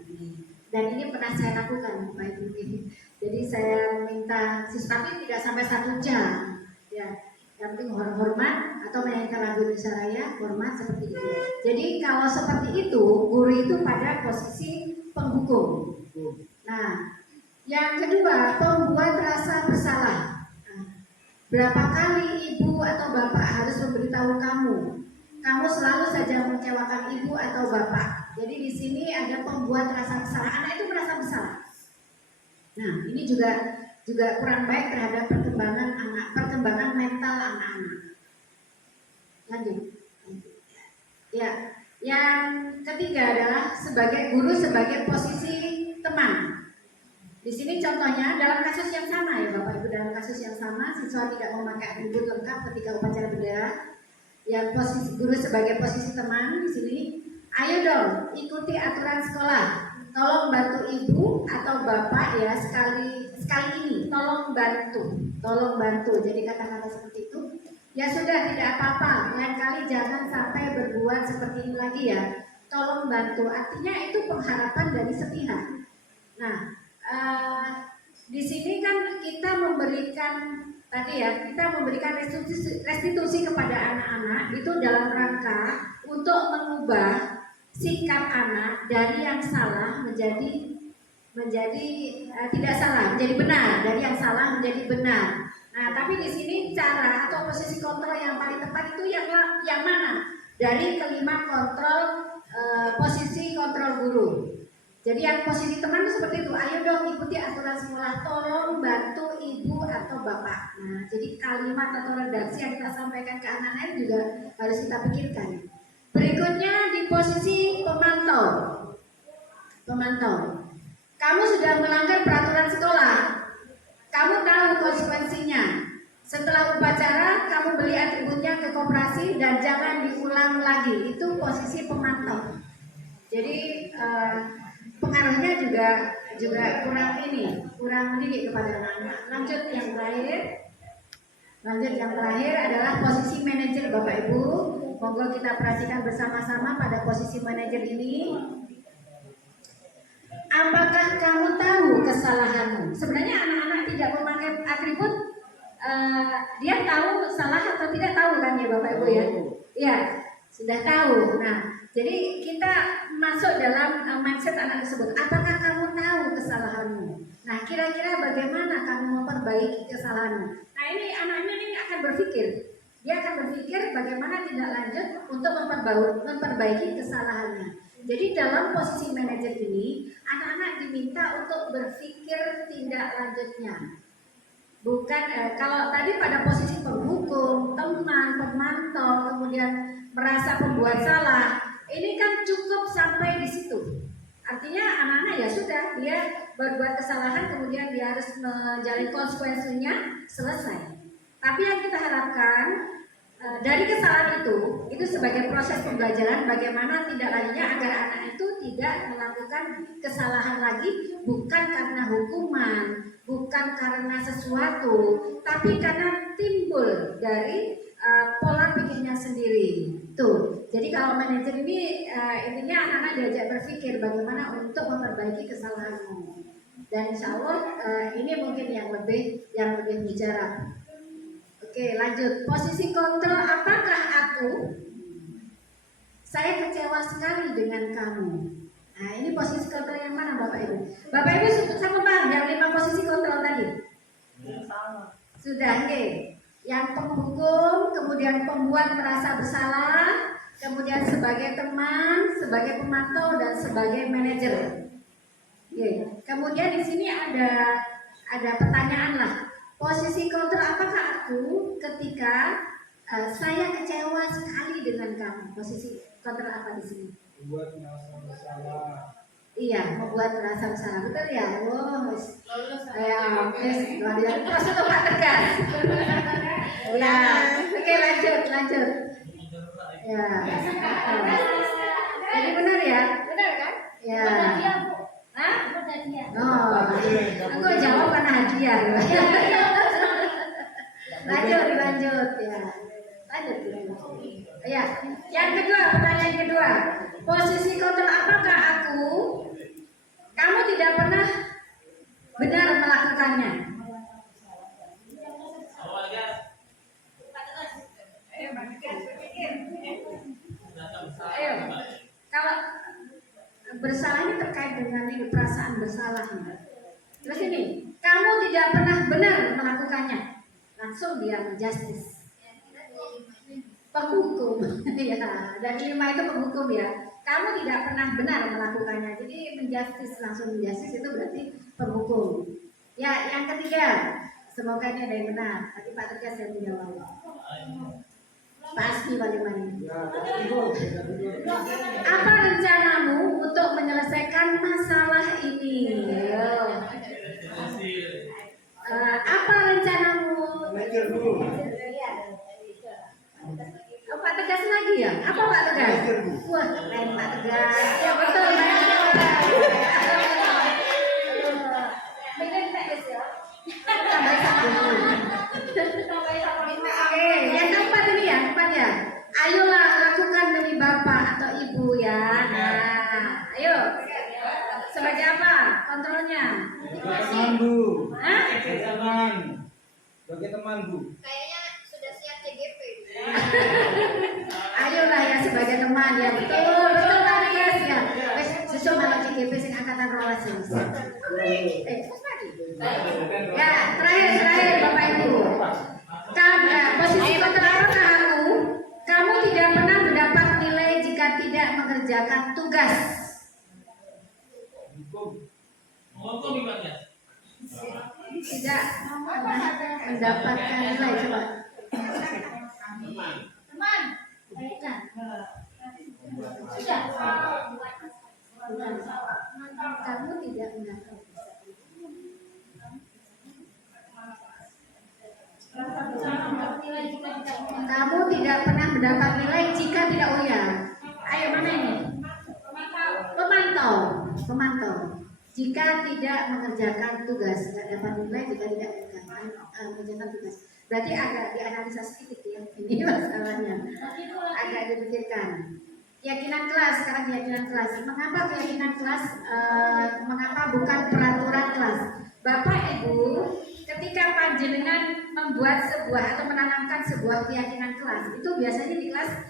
Dan ini pernah saya lakukan, Pak Ibu. Jadi saya minta siswa, tapi tidak sampai 1 jam. Ya, yang penting hormat atau menyanyikan lagu Indonesia Raya, hormat seperti itu. Jadi kalau seperti itu, guru itu pada posisi penghukum. Nah, yang kedua, pembuat rasa bersalah. Nah, berapa kali ibu atau bapak harus memberitahu kamu selalu saja mengecewakan ibu atau bapak. Jadi di sini ada pembuat rasa bersalah. Anak itu merasa bersalah. Nah, ini juga kurang baik terhadap perkembangan mental anak-anak. Lanjut. Ya, yang ketiga adalah sebagai guru sebagai posisi teman. Di sini contohnya dalam kasus yang sama ya Bapak Ibu, dalam kasus yang sama siswa tidak memakai atribut lengkap ketika upacara bendera. Yang posisi guru sebagai posisi teman di sini, ayo dong ikuti aturan sekolah. Tolong bantu ibu atau bapak ya sekali ini, tolong bantu. Jadi kata-kata seperti itu. Ya sudah, tidak apa-apa. Lain kali jangan sampai berbuat seperti ini lagi ya. Tolong bantu. Artinya itu pengharapan dari sepihak. Nah, di sini kan kita memberikan tadi ya, kita memberikan restitusi kepada anak-anak itu dalam rangka untuk mengubah sikap anak dari yang salah menjadi tidak salah, menjadi benar, dari yang salah menjadi benar. Nah, tapi di sini cara atau posisi kontrol yang paling tepat itu yang mana? Dari kelima kontrol posisi kontrol guru. Jadi yang posisi teman itu seperti itu, ayo dong ikuti aturan sekolah, tolong bantu ibu atau bapak. Nah, jadi kalimat atau redaksi yang kita sampaikan ke anak-anak juga harus kita pikirkan. Berikutnya di posisi pemantau. Kamu sudah melanggar peraturan sekolah, kamu tahu konsekuensinya. Setelah upacara, kamu beli atributnya ke koperasi dan jangan diulang lagi. Itu posisi pemantau. Jadi pengaruhnya juga kurang mendidik kepada anak-anak. Lanjut yang terakhir adalah posisi manajer Bapak Ibu. Monggo kita perhatikan bersama-sama pada posisi manajer ini. Apakah kamu tahu kesalahanmu? Sebenarnya anak-anak tidak memakai atribut, dia tahu salah atau tidak tahu kan ya Bapak Ibu ya? Ya, Sudah tahu. Nah, jadi kita masuk dalam mindset anak tersebut. Apakah kamu tahu kesalahanmu? Nah, kira-kira bagaimana kamu memperbaiki kesalahanmu? Nah, ini anaknya ini akan berpikir. Dia akan berpikir bagaimana tindak lanjut untuk memperbaiki kesalahannya. Jadi dalam posisi manajer ini, anak-anak diminta untuk berpikir tindak lanjutnya. Bukan kalau tadi pada posisi penghukum, teman, pemantau, kemudian merasa pembuat salah, ini kan cukup sampai di situ. Artinya anak-anak ya sudah, dia berbuat kesalahan, kemudian dia harus menjalani konsekuensinya, selesai. Tapi yang kita harapkan dari kesalahan itu sebagai proses pembelajaran bagaimana tindak lanjutnya agar anak itu tidak melakukan kesalahan lagi, bukan karena hukuman, bukan karena sesuatu, tapi karena timbul dari pola pikirnya sendiri. Tuh, jadi kalau manajer ini intinya anak-anak diajak berpikir bagaimana untuk memperbaiki kesalahanmu. Dan insya Allah ini mungkin yang lebih bicara. Oke, lanjut. Posisi kontrol, apakah aku? Saya kecewa sekali dengan kamu. Nah, ini posisi kontrol yang mana Bapak Ibu? Bapak Ibu sama paham yang 5 posisi kontrol tadi? Sudah, oke. Yang penghukum, kemudian pembuat merasa bersalah, kemudian sebagai teman, sebagai pemantau, dan sebagai manajer. Oke. Kemudian di sini ada pertanyaan lah. Posisi kontrol, apakah aku ketika saya kecewa sekali dengan kamu? Posisi kontrol apa di sini? Membuat merasa bersalah. Iya, membuat merasa bersalah, betul ya? Oh, ya, luar biasa. Terus itu Pak Tegas. Ya, oke lanjut. Ya, jadi benar ya? Benar kan? Ya. Hah? Hadiah. Oh, aku jawab karena hadiah. Lanjut ya. Lanjut. Ya, yang kedua, pertanyaan kedua. Posisi kontrol, apakah kamu tidak pernah benar melakukannya? Ayo, kalau bersalah ini terkait dengan ini perasaan bersalah. Terus ini, kamu tidak pernah benar melakukannya, langsung dia menjustice. Penghukum, ya. Dan 5 itu penghukum ya. Kamu tidak pernah benar melakukannya, jadi menjustice, langsung menjustice itu berarti penghukum. Ya, yang ketiga, semoga ini ada yang benar. Tadi Pak Tegas yang menjawab. Pasti bagaimana? Apa rencanamu untuk menyelesaikan masalah ini? Apa rencanamu? Oh, Pak Tegas lagi ya? Apa Pak Tegas? Wah, keren Pak Tegas. Ya betul. Bener Pak Tegas ya? Tambah satu. Oke, yang keempat ini ya, ya. Ayolah lakukan demi bapak atau ibu ya. Nah, ayo. Sebagai apa kontrolnya? Teman Bu. Hah? Sebagai teman Bu. Kayaknya sudah siap CGP. Ayolah ya sebagai teman ya, betul Pak Tegas ya. Wes susu malah CGP sing angkatan rolas ya. Ya, terakhir Bapak Ibu. Posisi kontrol apakah kamu tidak pernah mendapat nilai jika tidak mengerjakan tugas. Tidak mendapatkan nilai, coba. Teman. Bukan. Sudah. Kamu tidak mendapat. Kamu tidak pernah mendapat nilai jika tidak Ayo mana ini? Pemantau. Jika tidak mengerjakan tugas, tidak dapat nilai jika tidak mengerjakan tugas. Berarti agak dianalisa sedikit ya ini masalahnya. Agak dipikirkan. Keyakinan kelas, sekarang keyakinan kelas. Mengapa keyakinan kelas? Mengapa bukan peraturan kelas? Bapak Ibu, ketika panjenengan membuat sebuah atau menanamkan sebuah keyakinan kelas, itu biasanya di kelas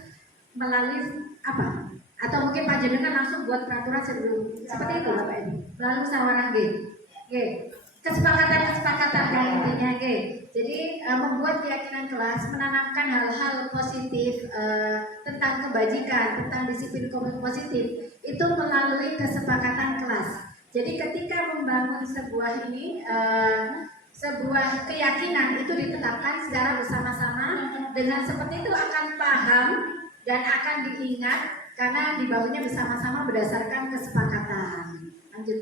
melalui apa? Atau mungkin Pak Jenengan langsung buat peraturan sebelum seperti itu Bapak Ibu. Melalui musyawarah G. Kesepakatan kan intinya G. Jadi membuat keyakinan kelas, menanamkan hal-hal positif tentang kebajikan, tentang disiplin positif itu melalui kesepakatan kelas. Jadi ketika membangun sebuah sebuah keyakinan itu ditetapkan secara bersama-sama, dengan seperti itu akan paham dan akan diingat karena dibangunnya bersama-sama berdasarkan kesepakatan. Lanjut.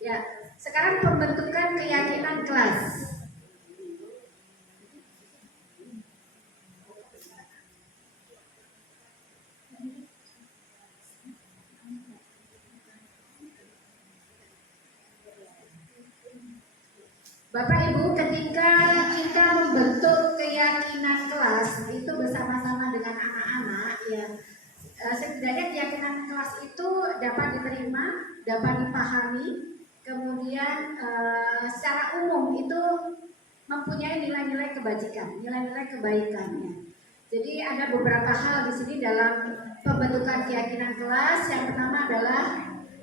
Ya, sekarang pembentukan keyakinan kelas. Bapak Ibu, ketika kita membentuk keyakinan kelas itu bersama-sama dengan anak-anak, ya setidaknya keyakinan kelas itu dapat diterima, dapat dipahami, kemudian secara umum itu mempunyai nilai-nilai kebajikan, nilai-nilai kebaikannya. Jadi ada beberapa hal di sini dalam pembentukan keyakinan kelas. Yang pertama adalah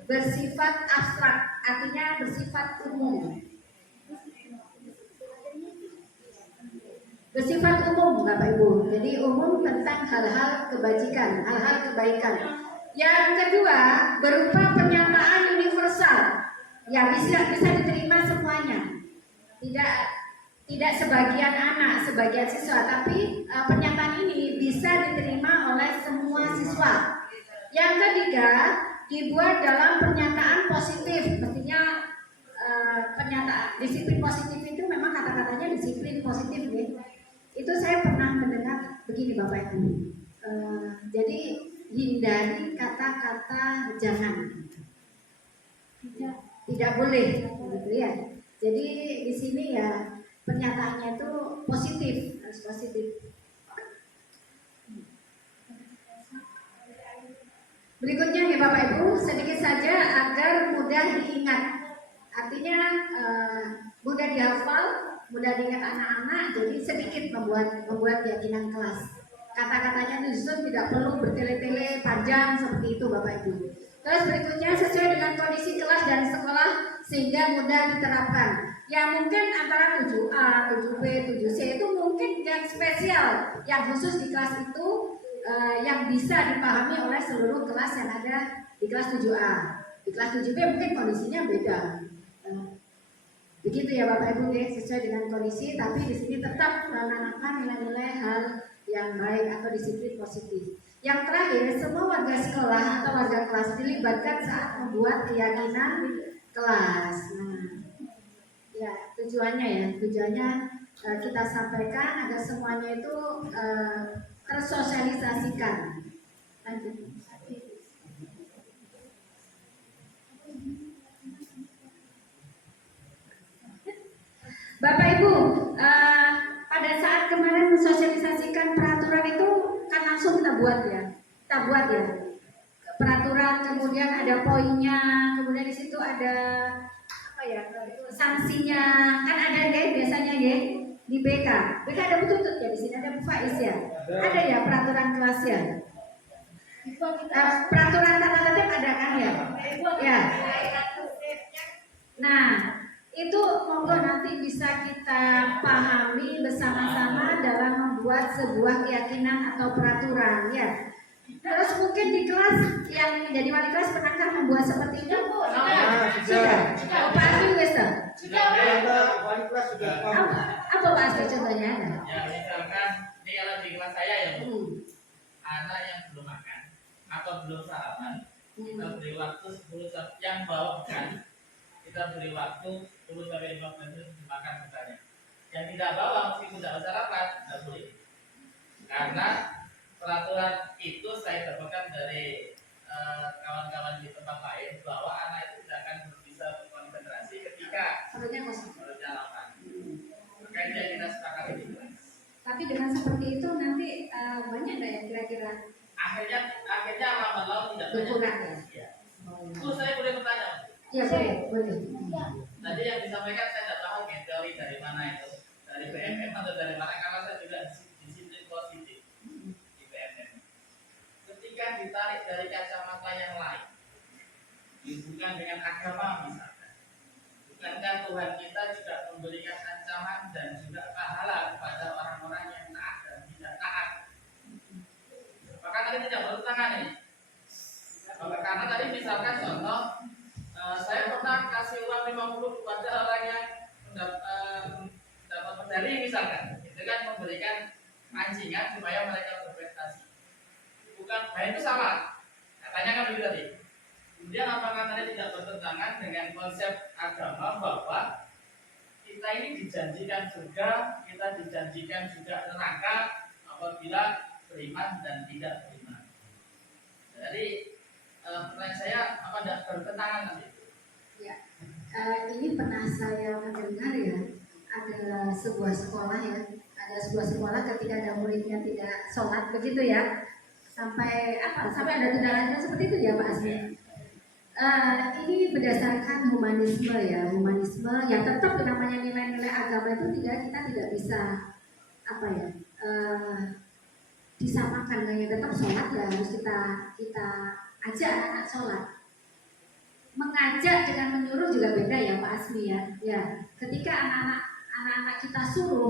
bersifat abstrak, artinya bersifat umum. Bersifat umum Bapak Ibu, jadi umum tentang hal-hal kebajikan, hal-hal kebaikan. Yang kedua berupa pernyataan universal, ya bisa diterima semuanya, tidak sebagian anak, sebagian siswa, tapi pernyataan ini bisa diterima oleh semua siswa. Yang ketiga dibuat dalam pernyataan positif, mestinya pernyataan disiplin positif itu memang kata-katanya disiplin positif ya. Itu saya pernah mendengar begini Bapak Ibu. Jadi hindari kata-kata jangan, tidak boleh, gitu ya. Jadi di sini ya pernyataannya itu positif, harus positif. Berikutnya ya Bapak Ibu, sedikit saja agar mudah diingat. Artinya mudah dihafal, mudah diingat anak-anak, jadi sedikit membuat keyakinan kelas. Kata-katanya disusun, tidak perlu bertele-tele panjang seperti itu Bapak Ibu. Terus berikutnya sesuai dengan kondisi kelas dan sekolah sehingga mudah diterapkan. Yang mungkin antara 7A, 7B, 7C itu mungkin yang spesial, yang khusus di kelas itu yang bisa dipahami oleh seluruh kelas yang ada di kelas 7A. Di kelas 7B mungkin kondisinya beda. Begitu ya Bapak Ibu ya, sesuai dengan kondisi, tapi di sini tetap menanamkan nilai-nilai hal yang baik atau disiplin positif. Yang terakhir, semua warga sekolah atau warga kelas dilibatkan saat membuat keyakinan kelas. Nah, ya tujuannya kita sampaikan agar semuanya itu tersosialisasikan. Lanjut. Bapak Ibu, pada saat kemarin mensosialisasikan peraturan itu kan langsung kita buat ya, peraturan, kemudian ada poinnya, kemudian di situ ada apa ya, sanksinya, kan ada ya biasanya ya di BK ada Bu Tutut ya, di sini ada Bu Faiz ya, ada ya peraturan kelas ya, peraturan tata tertib ada kan ya, ya. Nah, itu monggo nanti bisa kita pahami bersama-sama dalam membuat sebuah keyakinan atau peraturan ya. Terus mungkin di kelas yang menjadi wali kelas pernahkah membuat seperti itu? Sudah. Oh, Pak Asri sudah. Wali kelas sudah. Apa Pak Asri contohnya? Ya misalkan ini kalau di kelas saya ya Bu, anak yang belum makan atau belum sarapan, kita beri waktu 10 yang bawa makan, kita beri waktu 10 sampai 15 menit untuk makan misalnya. Yang tidak bawa meskipun tidak sarapan tidak boleh. Karena peraturan itu saya dapatkan dari kawan-kawan di tempat lain bahwa anak itu tidak akan bisa berkonsentrasi ketika perutnya lapar. Makanya kita sepakat di kelas. Tapi dengan seperti itu nanti banyak nggak ya kira-kira? Akhirnya lama-lama tidak berkurang banyak. Ya. Bu, saya boleh bertanya? Ya boleh. Tadi yang disampaikan saya tidak tahu teori dari mana itu, dari BMM atau dari mana, karena saya juga disiplin positif di BMM. ditarik dari kacamata yang lain, bukan dengan agama misalkan. Bukankah Tuhan kita juga memberikan ancaman dan juga pahala kepada orang-orang yang taat dan tidak taat? Maka tadi tidak bertentangan ini. Karena tadi misalkan contoh, saya pernah kasih uang 50 kepada orang yang dapat medali misalkan, itu kan memberikan anjingan supaya mereka berprestasi. Bukan, nah itu sama. Katanya kan begitu tadi. Kemudian apakah tadi tidak bertentangan dengan konsep agama bahwa kita ini dijanjikan surga, kita dijanjikan juga neraka apabila beriman dan tidak beriman. Jadi pertanyaan saya, apa tidak bertentangan nanti? Ya, ini pernah saya mendengar ya, ada sebuah sekolah ya, ada sebuah sekolah ketika ada muridnya tidak sholat begitu ya, sampai ada tindakan seperti itu ya Pak Asmi. Ini berdasarkan humanisme ya, humanisme ya, tetap namanya nilai-nilai agama itu kita tidak bisa disamakan dengan tetap sholat ya, harus kita ajak anak sholat. Mengajak dengan menyuruh juga beda ya Pak Asmi ya. Ya, ketika anak-anak kita suruh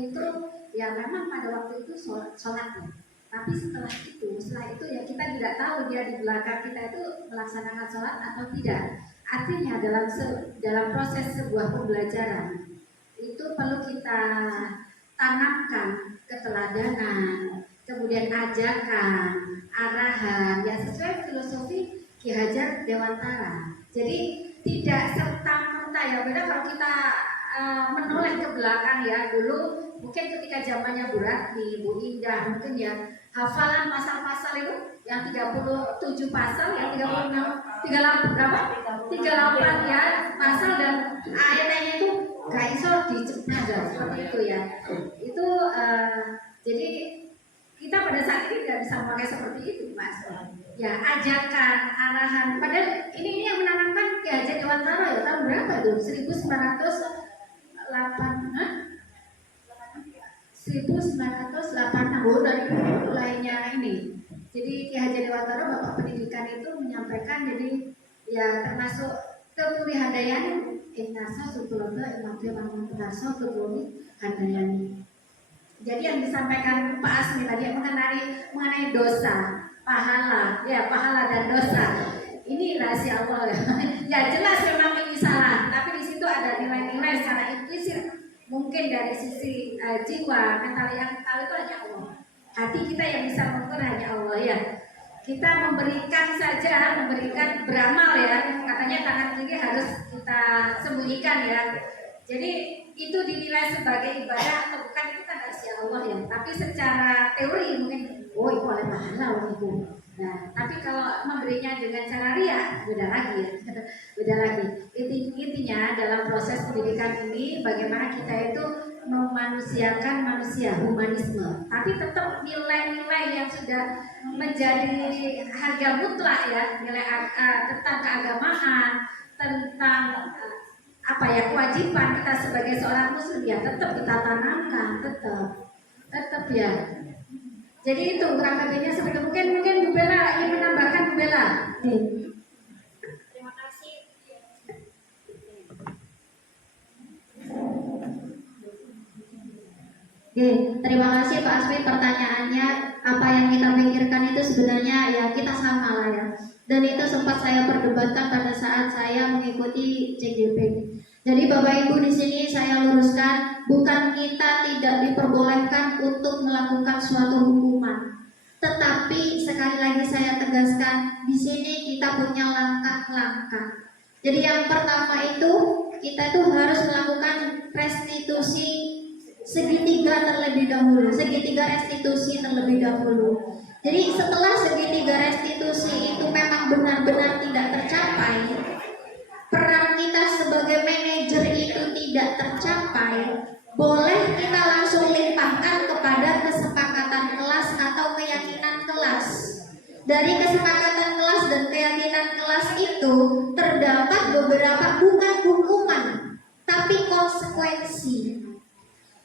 itu ya memang pada waktu itu sholat ya. Tapi setelah itu ya kita tidak tahu dia di belakang kita itu melaksanakan sholat atau tidak. Artinya dalam proses sebuah pembelajaran itu perlu kita tanamkan keteladanan, kemudian ajakan, arahan yang sesuai filosofi Ki Hajar Dewantara. Jadi tidak serta-merta ya, beda kalau kita menoleh ke belakang ya, dulu mungkin ketika zamannya Bu Ratni, Bu Indah mungkin ya, hafalan pasal-pasal itu yang 37 pasal ya, 38 ya pasal, dan ayat-ayatnya itu gak iso dicepat ya, seperti itu ya. Itu jadi kita pada saat ini tidak bisa memakai seperti itu Mas. Ya, ajakan, arahan. Padahal ini yang menanamkan Ki Hajar Dewantara ya, tahun berapa itu? 1986 dari mulainya ini. Jadi Ki Hajar Dewantara Bapak Pendidikan itu menyampaikan, jadi ya termasuk Keturi Handayani, Inarso Sutulondo Imakti Mangunarso Keturi Handayani. Jadi yang disampaikan Pak Asmi tadi mengenai dosa, pahala dan dosa. Ini rahasia Allah ya. Ya jelas memang ini salah, tapi di situ ada nilai-nilai secara implisit. Mungkin dari sisi jiwa, mental yang tahu itu hanya Allah. Hati kita yang bisa mengukur hanya Allah ya. Kita memberikan beramal ya. Katanya tangan kiri harus kita sembunyikan ya. Jadi itu dinilai sebagai ibadah atau bukan itu kan rahasia Allah ya. Tapi secara teori mungkin itu oleh pahala itu. Nah, tapi kalau memberinya dengan cara ria beda lagi ya. Beda lagi. Intinya dalam proses pendidikan ini bagaimana kita itu memanusiakan manusia, humanisme. Tapi tetap nilai-nilai yang sudah menjadi harga mutlak ya, nilai tentang keagamaan, tentang kewajiban kita sebagai seorang muslim ya tetap kita tanamkan, tetap ya. Jadi itu kurang lebihnya seperti mungkin Bu Bella ingin menambahkan, Bu Bella. Terima kasih. Oke, terima kasih Pak Asmi pertanyaannya. Apa yang kita pikirkan itu sebenarnya ya kita sama lah ya. Dan itu sempat saya perdebatkan pada saat saya mengikuti CGP. Jadi Bapak Ibu di sini saya luruskan, bukan kita tidak diperbolehkan untuk melakukan suatu hukuman. Tetapi sekali lagi saya tegaskan, di sini kita punya langkah-langkah. Jadi yang pertama itu kita itu harus melakukan restitusi segitiga terlebih dahulu, segitiga restitusi terlebih dahulu. Jadi setelah segitiga restitusi itu memang benar-benar tidak tercapai, peran kita sebagai manajer itu tidak tercapai, boleh kita langsung limpahkan kepada kesepakatan kelas atau keyakinan kelas. Dari kesepakatan kelas dan keyakinan kelas itu terdapat beberapa bukan hukuman, tapi konsekuensi.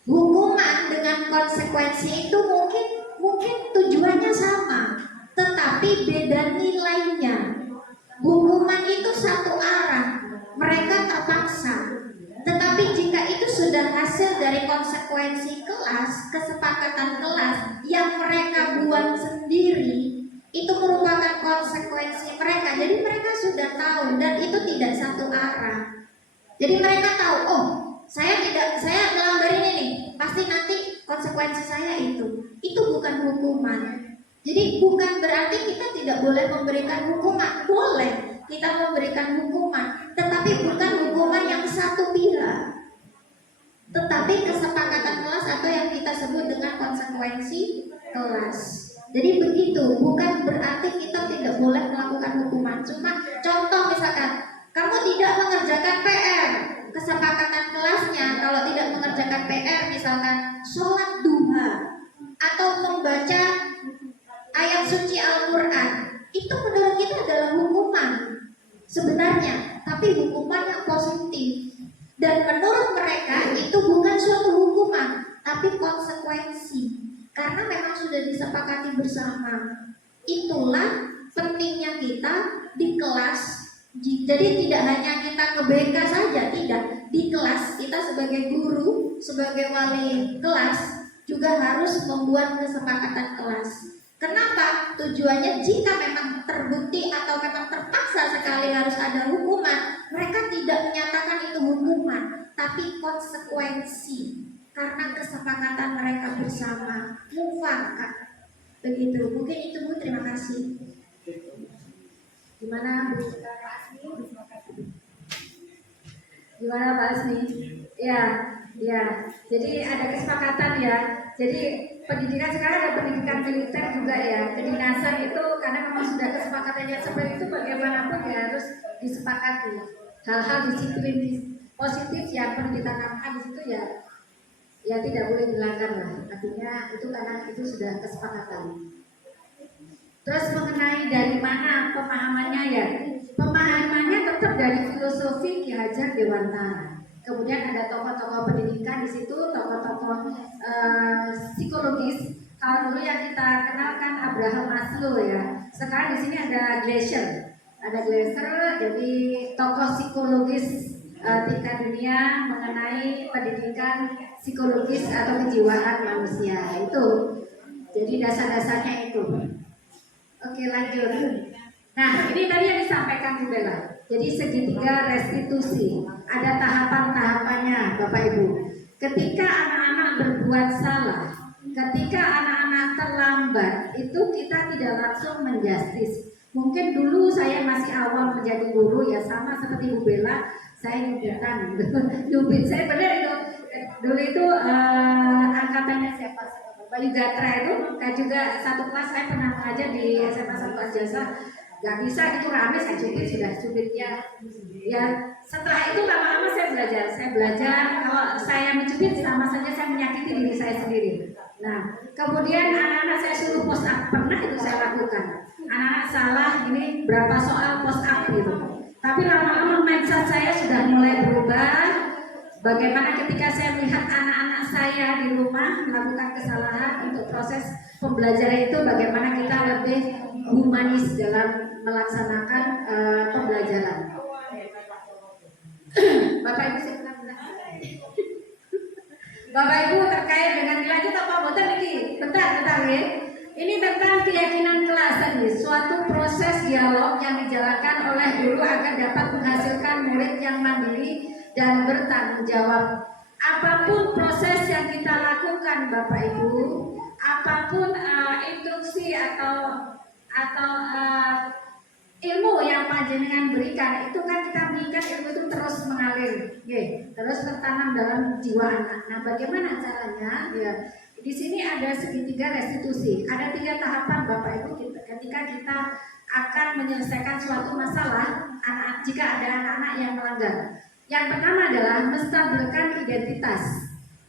Hukuman dengan konsekuensi itu mungkin tujuannya sama, tetapi kesepakatan kelas yang mereka buat sendiri itu merupakan konsekuensi mereka. Jadi mereka sudah tahu dan itu tidak satu arah. Jadi mereka tahu, oh saya melanggar ini nih, pasti nanti konsekuensi saya itu. Itu bukan hukuman. Jadi bukan berarti kita tidak boleh memberikan hukuman. Boleh kita memberikan hukuman, tetapi bukan hukuman yang satu pihak, tetapi kesepakatan kelas atau yang kita sebut dengan konsekuensi kelas. Jadi begitu, bukan berarti kita tidak boleh melakukan hukuman. Cuma contoh misalkan, kamu tidak mengerjakan PR, kesepakatan kelasnya kalau tidak mengerjakan PR misalkan sholat duha atau membaca ayat suci Al-Quran, itu menurut kita adalah hukuman sebenarnya, tapi hukuman yang positif. Dan menurut mereka itu bukan suatu hukuman, tapi konsekuensi. Karena memang sudah disepakati bersama. Itulah pentingnya kita di kelas. Jadi tidak hanya kita ke BK saja, tidak. Di kelas kita sebagai guru, sebagai wali kelas juga harus membuat kesepakatan kelas. Kenapa? Tujuannya jika memang terbukti atau memang terpaksa sekali harus ada hukuman, mereka tidak menyatakan itu hukuman, tapi konsekuensi karena kesepakatan mereka bersama, mufakat. Begitu. Mungkin itu Bu, terima kasih. Gimana Bu? Gimana Pak Asni? Ya. Jadi ada kesepakatan ya. Jadi pendidikan sekarang ada pendidikan militer juga ya. Kedinasan itu karena memang sudah kesepakatannya seperti itu, bagaimanapun ya harus disepakati. Hal-hal disiplin positif yang perlu ditanamkan di situ ya tidak boleh dilanggar lah. Artinya itu karena itu sudah kesepakatan. Terus mengenai dari mana pemahamannya ya, pemahamannya tetap dari filosofi Ki Hajar Dewantara. Kemudian ada tokoh-tokoh pendidikan di situ, tokoh-tokoh psikologis. Kalau dulu yang kita kenalkan Abraham Maslow ya. Sekarang di sini ada Gleiser. Jadi tokoh psikologis tingkat dunia mengenai pendidikan psikologis atau kejiwaan manusia itu. Jadi dasar-dasarnya itu. Oke, lanjut. Nah, ini tadi yang disampaikan Bu Bella. Jadi segitiga restitusi, ada tahapan-tahapannya Bapak Ibu. Ketika anak-anak berbuat salah, ketika anak-anak terlambat, itu kita tidak langsung menjustis. Mungkin dulu saya masih awal menjadi guru ya, sama seperti Bu Bella, saya nyubitan. Nyubit saya benar itu. Dulu itu angkatannya siapa? Bayu Gatra itu kan juga satu kelas, saya pernah mengajar di SMA 1 Jasa. Gak bisa itu rame, saya cubit ya. Setelah itu lama-lama saya belajar kalau saya mencubit sama saja saya menyakiti diri saya sendiri. Nah kemudian anak-anak saya suruh post up, pernah itu saya lakukan. Anak-anak salah ini berapa soal post up gitu. Tapi lama-lama mindset saya sudah mulai berubah. Bagaimana ketika saya melihat anak-anak saya di rumah melakukan kesalahan, untuk proses pembelajaran itu bagaimana kita lebih humanis dalam melaksanakan pembelajaran. Bapak Ibu Bapak Ibu terkait dengan dilanjut apa boten niki? Bentar ya. Ini tentang keyakinan kelas tadi, suatu proses dialog yang dijalankan oleh guru agar dapat menghasilkan murid yang mandiri dan bertanggung jawab. Apapun proses yang kita lakukan Bapak Ibu, apapun instruksi atau ilmu yang panjenengan berikan, itu kan kita mengingat ilmu itu terus mengalir, terus tertanam dalam jiwa anak. Nah, bagaimana caranya? Ya, di sini ada segitiga restitusi. Ada 3 tahapan Bapak Ibu ketika kita akan menyelesaikan suatu masalah jika ada anak-anak yang melanggar. Yang pertama adalah menstabilkan identitas.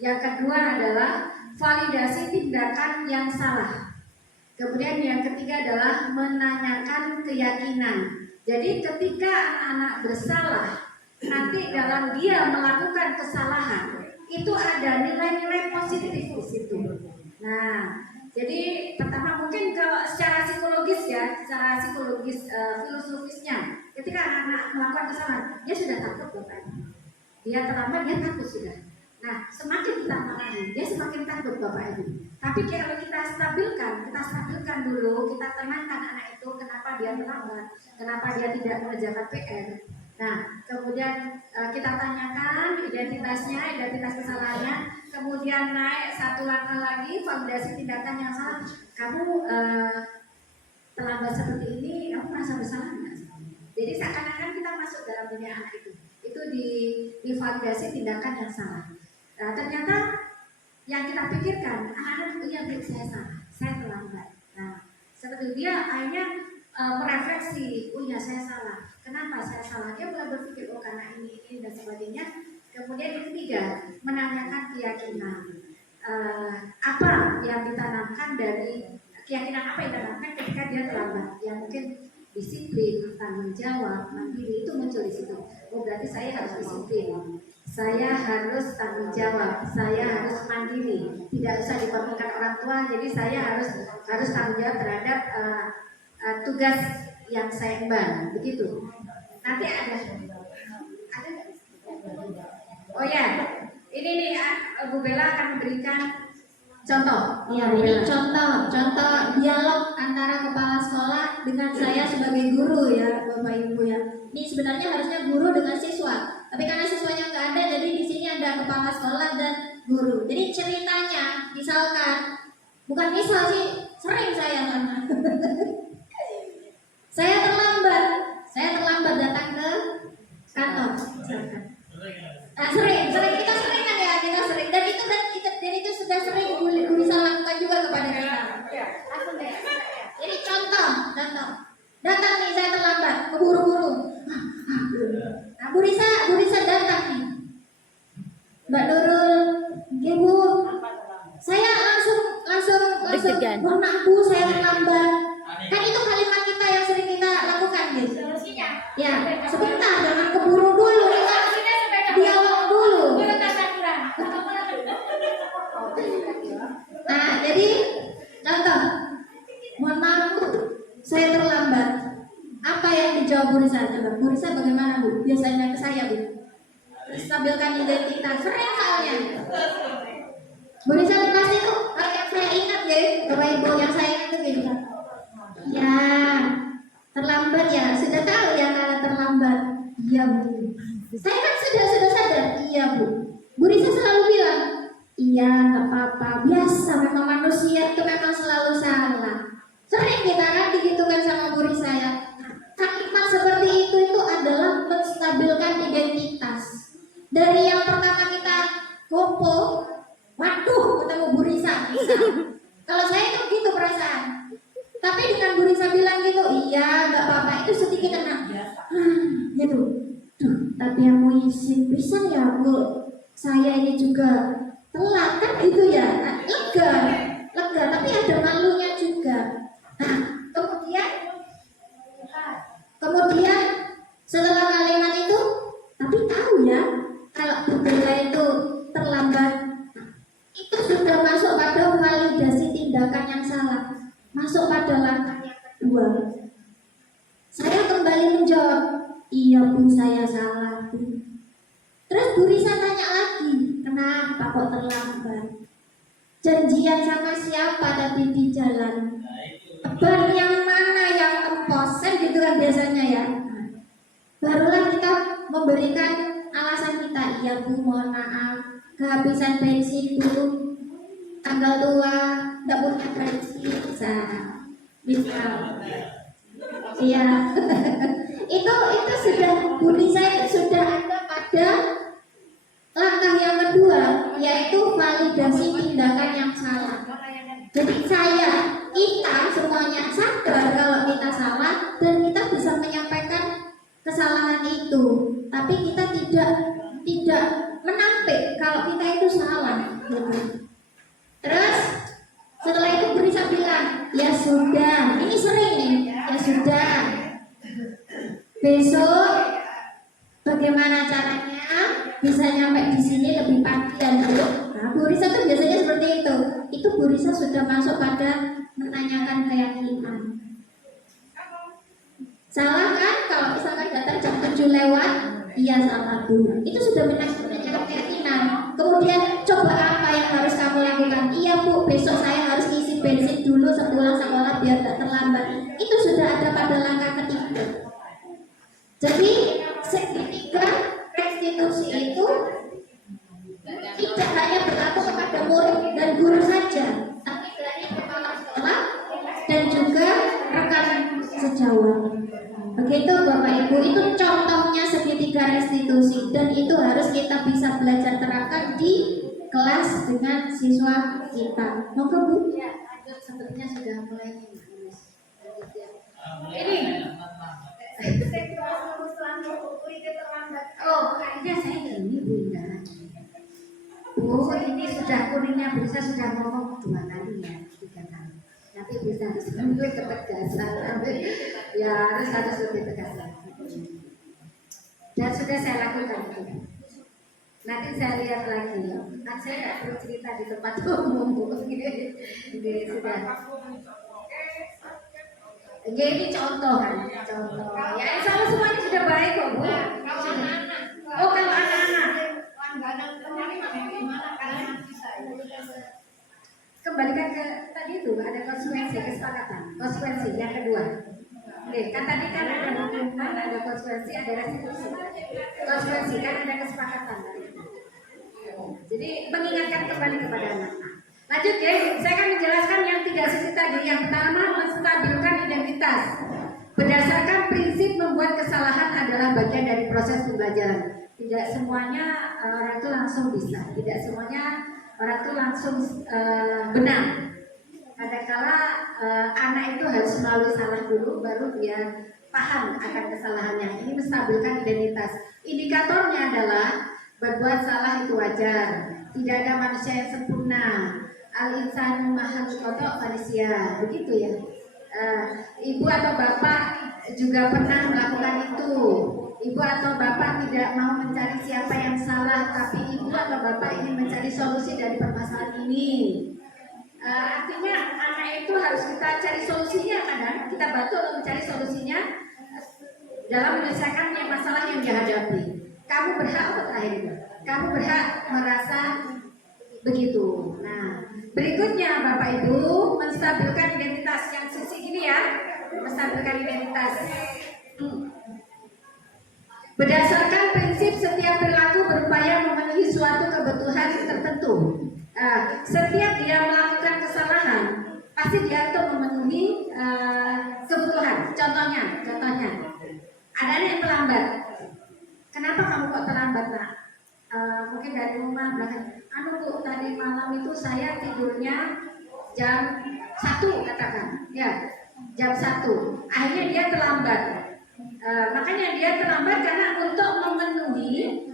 Yang kedua adalah validasi tindakan yang salah. Kemudian yang ketiga adalah menanyakan keyakinan. Jadi ketika anak-anak bersalah, nanti dalam dia melakukan kesalahan, itu ada nilai-nilai positif di situ. Nah, jadi pertama mungkin kalau secara psikologis ya, secara psikologis filosofisnya, ketika anak-anak melakukan kesalahan, dia sudah takut Bapak. Dia terlambat, dia takut sudah. Nah, semakin kita marahi, dia semakin takut Bapak Ibu. Tapi kalau kita stabilkan dulu, kita tenangkan anak itu, kenapa dia terlambat, kenapa dia tidak mengerjakan PR. Nah, kemudian kita tanyakan identitasnya, identitas kesalahannya, kemudian naik satu langkah lagi, validasi tindakan yang salah. Kamu terlambat seperti ini, kamu merasa bersalah nggak? Jadi seakan-akan kita masuk dalam dunia anak itu divalidasi tindakan yang salah. Nah, ternyata yang kita pikirkan, anak-anak itu yang saya salah, saya terlambat. Nah, seperti dia akhirnya merefleksi, oh ya saya salah. Kenapa saya salah? Dia mulai berpikir, oh karena ini dan sebagainya. Kemudian yang ketiga, menanyakan keyakinan. Apa yang ditanamkan dari keyakinan apa yang ditanamkan ketika dia terlambat? Yang mungkin disiplin, tanggung jawab, mandiri itu muncul di situ. Oh berarti saya harus disiplin, saya harus tanggung jawab, saya harus mandiri, tidak usah diperlukan orang tua. Jadi saya harus tanggung jawab terhadap tugas yang saya emban, begitu. Nanti ada nggak? Oh ya, ini nih Bu Bella akan memberikan contoh. Ya, ini contoh dialog antara kepala sekolah dengan saya sebagai guru ya, Bapak Ibu ya. Ini sebenarnya harusnya guru dengan siswa, tapi karena siswanya nggak ada, jadi di sini ada kepala sekolah dan guru. Jadi ceritanya, misalkan, bukan misal sih, sering saya karena saya terlambat datang ke kantor. Nah, sering kita sering kan ya, kita sering dan itu sudah sering Bu bisa lakukan juga kepada kita. Jadi contoh datang nih saya terlambat, keburu-buru. Nah, Bu Risa datang nih. Mbak Nurul, Ibu, saya langsung mohon maaf Bu, saya terlambat. Kan itu kalimat kita yang sering kita lakukan gitu. Ya, sebentar jangan keburu dulu, kita dialog dulu. Nah, jadi contoh, mohon maaf Bu, saya terlambat. Apa yang dijawab Bu Risa? Coba Bu Risa bagaimana Bu? Biasanya ke saya Bu. Stabilkan identitas, sering soalnya. Bu Risa pasti tuh, yang saya ingat ya, Bapak Ibu yang saya ingat tuh gini. Ya, terlambat ya, sudah tahu ya kalau terlambat. Iya Bu. Saya kan sudah sadar. Iya Bu. Bu Risa selalu bilang, iya nggak apa-apa, biasa memang manusia itu memang selalu salah. Sering kita kan digitukan sama Bu Risa ya. Kalimat seperti itu adalah menstabilkan identitas. Dari yang pertama kita kumpul, waduh ketemu Bu Risa. Kalau saya itu gitu perasaan. Tapi dengan Bu Risa bilang gitu, iya nggak apa-apa, itu sedikit tenang. Gitu. Duh, tapi yang mau izin bisa ya Bu, saya ini juga telat kan gitu ya. Nah, lega, tapi ada malunya juga. Nah, kemudian setelah kalimat itu, tapi tahu ya kalau Bu Bella itu terlambat, itu sudah masuk pada validasi tindakan yang salah, masuk pada langkah yang kedua. Saya kembali menjawab, iya Bu saya salah Bu. Terus Bu Risa tanya lagi, kenapa kok terlambat? Janjian sama siapa tadi di jalan? Ban yang mana yang kempos? Kan gitu kan biasanya ya. Barulah kita memberikan alasan kita, iya Bu mohon maaf, kehabisan bensin Bu, tanggal tua, tidak punya bensin, misal. Iya. itu sudah Bu Risa itu sudah ada pada langkah yang kedua, yaitu validasi tindakan yang salah. Jadi kita semuanya sadar kalau kita salah dan kita bisa menyampaikan kesalahan itu, tapi kita tidak menampik kalau kita itu salah. Terus setelah itu Bu Risa bilang, ya sudah, ini sering nih, ya sudah. Besok bagaimana caranya bisa nyampe di sini lebih pagi dan dulu. Nah, Bu Risa tuh biasanya seperti itu. Itu Bu Risa sudah masuk pada menanyakan keyakinan. Salah kan kalau misalkan datang jam 7 lewat, iya salah Bu. Itu sudah menanyakan keyakinan. Kemudian coba apa yang harus kamu lakukan? Iya Bu, besok saya harus isi bensin dulu sepulang sekolah biar tak terlambat. Itu sudah ada pada langkah ketiga. Jadi segitiga restitusi itu tidak hanya berlaku kepada murid dan guru saja, tapi dari kepala sekolah dan juga rekan sejawat. Begitu Bapak Ibu, itu contohnya segitiga restitusi dan itu harus kita bisa belajar terapkan di kelas dengan siswa kita. Moga Bu. Ya, sepertinya sudah mulai menulis. Ini. Oh, kayaknya saya ini Bunda. Bu, ini sudah kuningnya bisa sudah ngomong 2 kali ya, 3 kali. Nanti bisa lebih ketegasan, ya harus lebih tegas lagi. Dan sudah saya lakukan itu. Nanti saya lihat lagi. Kan saya nggak perlu cerita di tempat umum, Bu. Ini sudah. Ini contoh kan, contoh. Ya, insya Allah semuanya sudah baik kok Bu. Oh, kalau anak-anak. Kembalikan ke tadi itu ada konsekuensi kesepakatan. Konsekuensi yang kedua. Oke, kan tadi kan ada hukuman, ada konsekuensi, ada restitusi. Konsekuensi kan ada kesepakatan. Jadi mengingatkan kembali kepada anak. Lanjut ya, saya akan menjelaskan yang 3 sisi tadi. Yang pertama, menstabilkan identitas. Berdasarkan prinsip membuat kesalahan adalah bagian dari proses pembelajaran. Tidak semuanya orang itu langsung bisa. Tidak semuanya orang itu langsung benar. Kadang-kala anak itu harus melalui salah dulu, baru dia paham akan kesalahannya. Ini menstabilkan identitas. Indikatornya adalah berbuat salah itu wajar. Tidak ada manusia yang sempurna. Al-insanu mahal kotok manusia. Begitu ya. Ibu atau bapak juga pernah melakukan itu. Ibu atau bapak tidak mau mencari siapa yang salah, tapi ibu atau bapak ingin mencari solusi dari permasalahan ini. Artinya anak itu harus kita cari solusinya, kadang kita bantu untuk mencari solusinya dalam menyelesaikan masalah yang dihadapi. Kamu berhak untuk terakhir, kamu berhak merasa begitu. Nah, berikutnya Bapak Ibu, menstabilkan identitas yang sisi ini ya, menstabilkan identitas. Berdasarkan prinsip setiap perilaku berupaya memenuhi suatu kebutuhan tertentu. Setiap dia melakukan kesalahan, pasti dia itu memenuhi kebutuhan. Contohnya, ada anak yang terlambat. Kenapa kamu kok terlambat, Nak? Mungkin dari rumah belakang. Bu, tadi malam itu saya tidurnya jam 1 katakan, ya, jam 1. Akhirnya dia terlambat. Makanya dia terlambat karena untuk memenuhi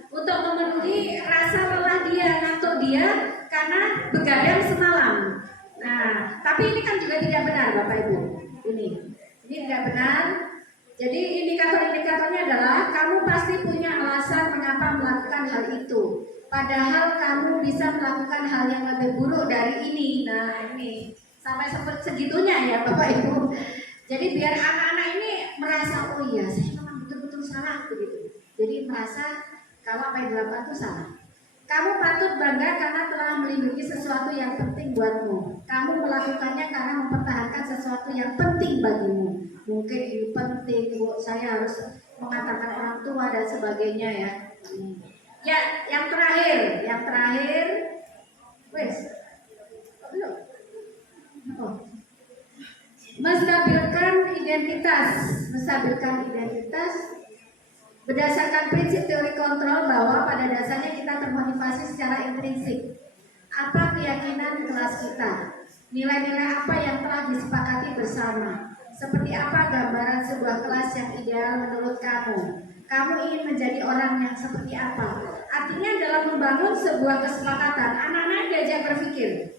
rasa lelah dia, ngantuk dia karena begadang semalam. Nah, tapi ini kan juga tidak benar Bapak Ibu. Ini tidak benar. Jadi indikator-indikatornya adalah kamu pasti punya alasan mengapa melakukan hal itu. Padahal kamu bisa melakukan hal yang lebih buruk dari ini. Nah, ini sampai seperti segitunya ya Bapak Ibu. Jadi biar anak-anak ini merasa, oh iya saya memang betul-betul salah begitu. Jadi merasa kalau apa yang dilakukan itu salah. Kamu patut bangga karena telah melindungi sesuatu yang penting buatmu. Kamu melakukannya karena mempertahankan sesuatu yang penting bagimu. Mungkin ini penting, Bu, saya harus mengantarkan orang tua dan sebagainya ya. Ya, yang terakhir, wes, belum. Oh. Menstabilkan identitas berdasarkan prinsip teori kontrol bahwa pada dasarnya kita termotivasi secara intrinsik. Apa keyakinan kelas kita? Nilai-nilai apa yang telah disepakati bersama? Seperti apa gambaran sebuah kelas yang ideal menurut kamu? Kamu ingin menjadi orang yang seperti apa? Artinya dalam membangun sebuah kesepakatan, anak-anak diajak berpikir.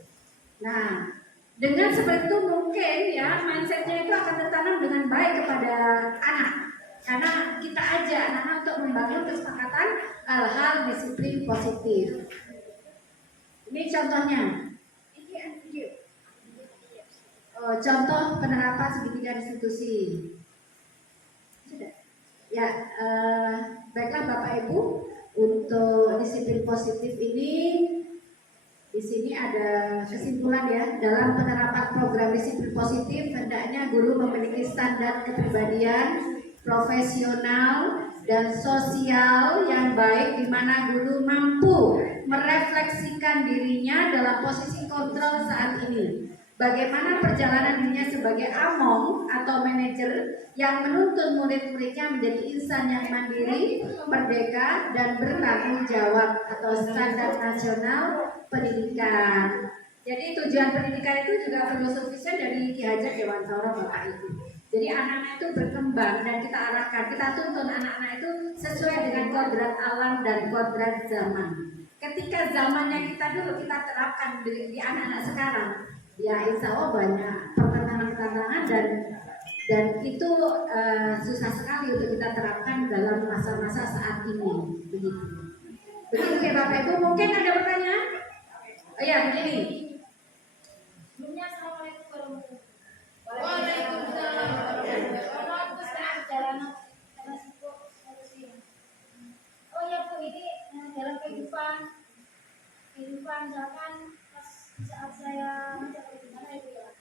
Nah, dengan seperti itu mungkin ya mindsetnya itu akan tertanam dengan baik kepada anak. Karena kita ajak anak-anak untuk membangun kesepakatan hal-hal disiplin positif. Ini contohnya. Contoh penerapan segitiga restitusi. Sudah. Ya, baiklah Bapak Ibu, Untuk disiplin positif ini, di sini ada kesimpulan ya, dalam penerapan program disiplin positif hendaknya guru memiliki standar kepribadian profesional dan sosial yang baik, di mana guru mampu merefleksikan dirinya dalam posisi kontrol saat ini. Bagaimana perjalanan dirinya sebagai among atau manajer yang menuntun murid-muridnya menjadi insan yang mandiri, merdeka, dan bertanggung jawab atau standar nasional pendidikan. Jadi tujuan pendidikan itu juga filosofisnya dari Ki Hajar Dewantara Bapak Ibu. Jadi anak-anak itu berkembang dan kita arahkan, kita tuntun anak-anak itu sesuai dengan kodrat alam dan kodrat zaman. Ketika zamannya kita dulu kita terapkan di anak-anak sekarang, ya insya Allah banyak pertentangan-pertentangan dan itu susah sekali untuk kita terapkan dalam masa-masa saat ini. Begitu. Begitu ya Bapak Ibu. Mungkin ada pertanyaan? Oh ya begini. Sebelumnya assalamualaikum warahmatullahi wabarakatuh. Waalaikumsalam. Mohon maaf perjalanan karena sibuk ngurusin. Oh ya Bu, ini dalam kehidupan misalkan pas saat saya ngajar gimana ya Bu ya.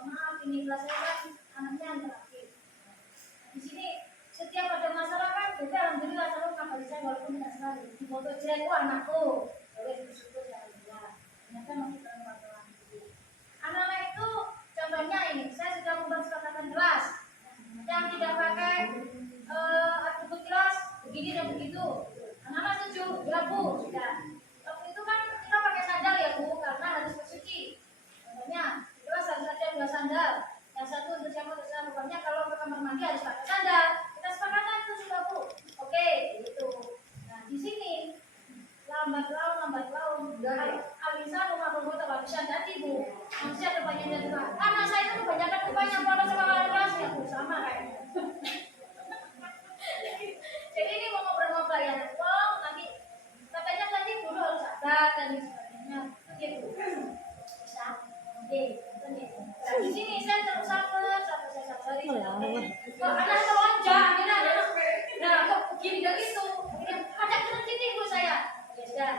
Maaf ini kelas saya kan anaknya yang terakhir. Di sini setiap ada masalah kan, jadi alhamdulillah selalu ngabari saya walaupun tidak selalu. Di foto jelek, oh anakku, boleh bersyukur ya Allah. Ternyata masih dalam masalah. Anak-anak itu contohnya ini, saya sudah membuat kesepakatan kelas yang tidak pakai atribut kelas begini dan begitu. Anak-anak setuju, ya Bu, sudah. Waktu itu kan kita pakai sandal ya Bu, karena harus bersuci. Contohnya, di kelas harus ada 2 sandal. Yang satu untuk siapa untuk saya, pokoknya kalau ke kamar mandi harus pakai sandal. Kita sepakatan itu sudah Bu. Oke, gitu. Nah di sini lambat laun Alisa rumah berbuat kehabisan tadi Bu. Manusia kebanyakan dari anak saya itu kebanyakan kebanyakan polos sama kakak kelasnya Bu, sama kayaknya. Jadi ini mau ngobrol-ngobrol ya, oh nanti katanya tadi guru harus sabar dan sebagainya. Oke Bu, bisa? Oke, nah, di sini saya terus sabar saya sabari. Kok anak telonjak, nah kok begini dan itu, ada titik Bu saya. Ya sudah,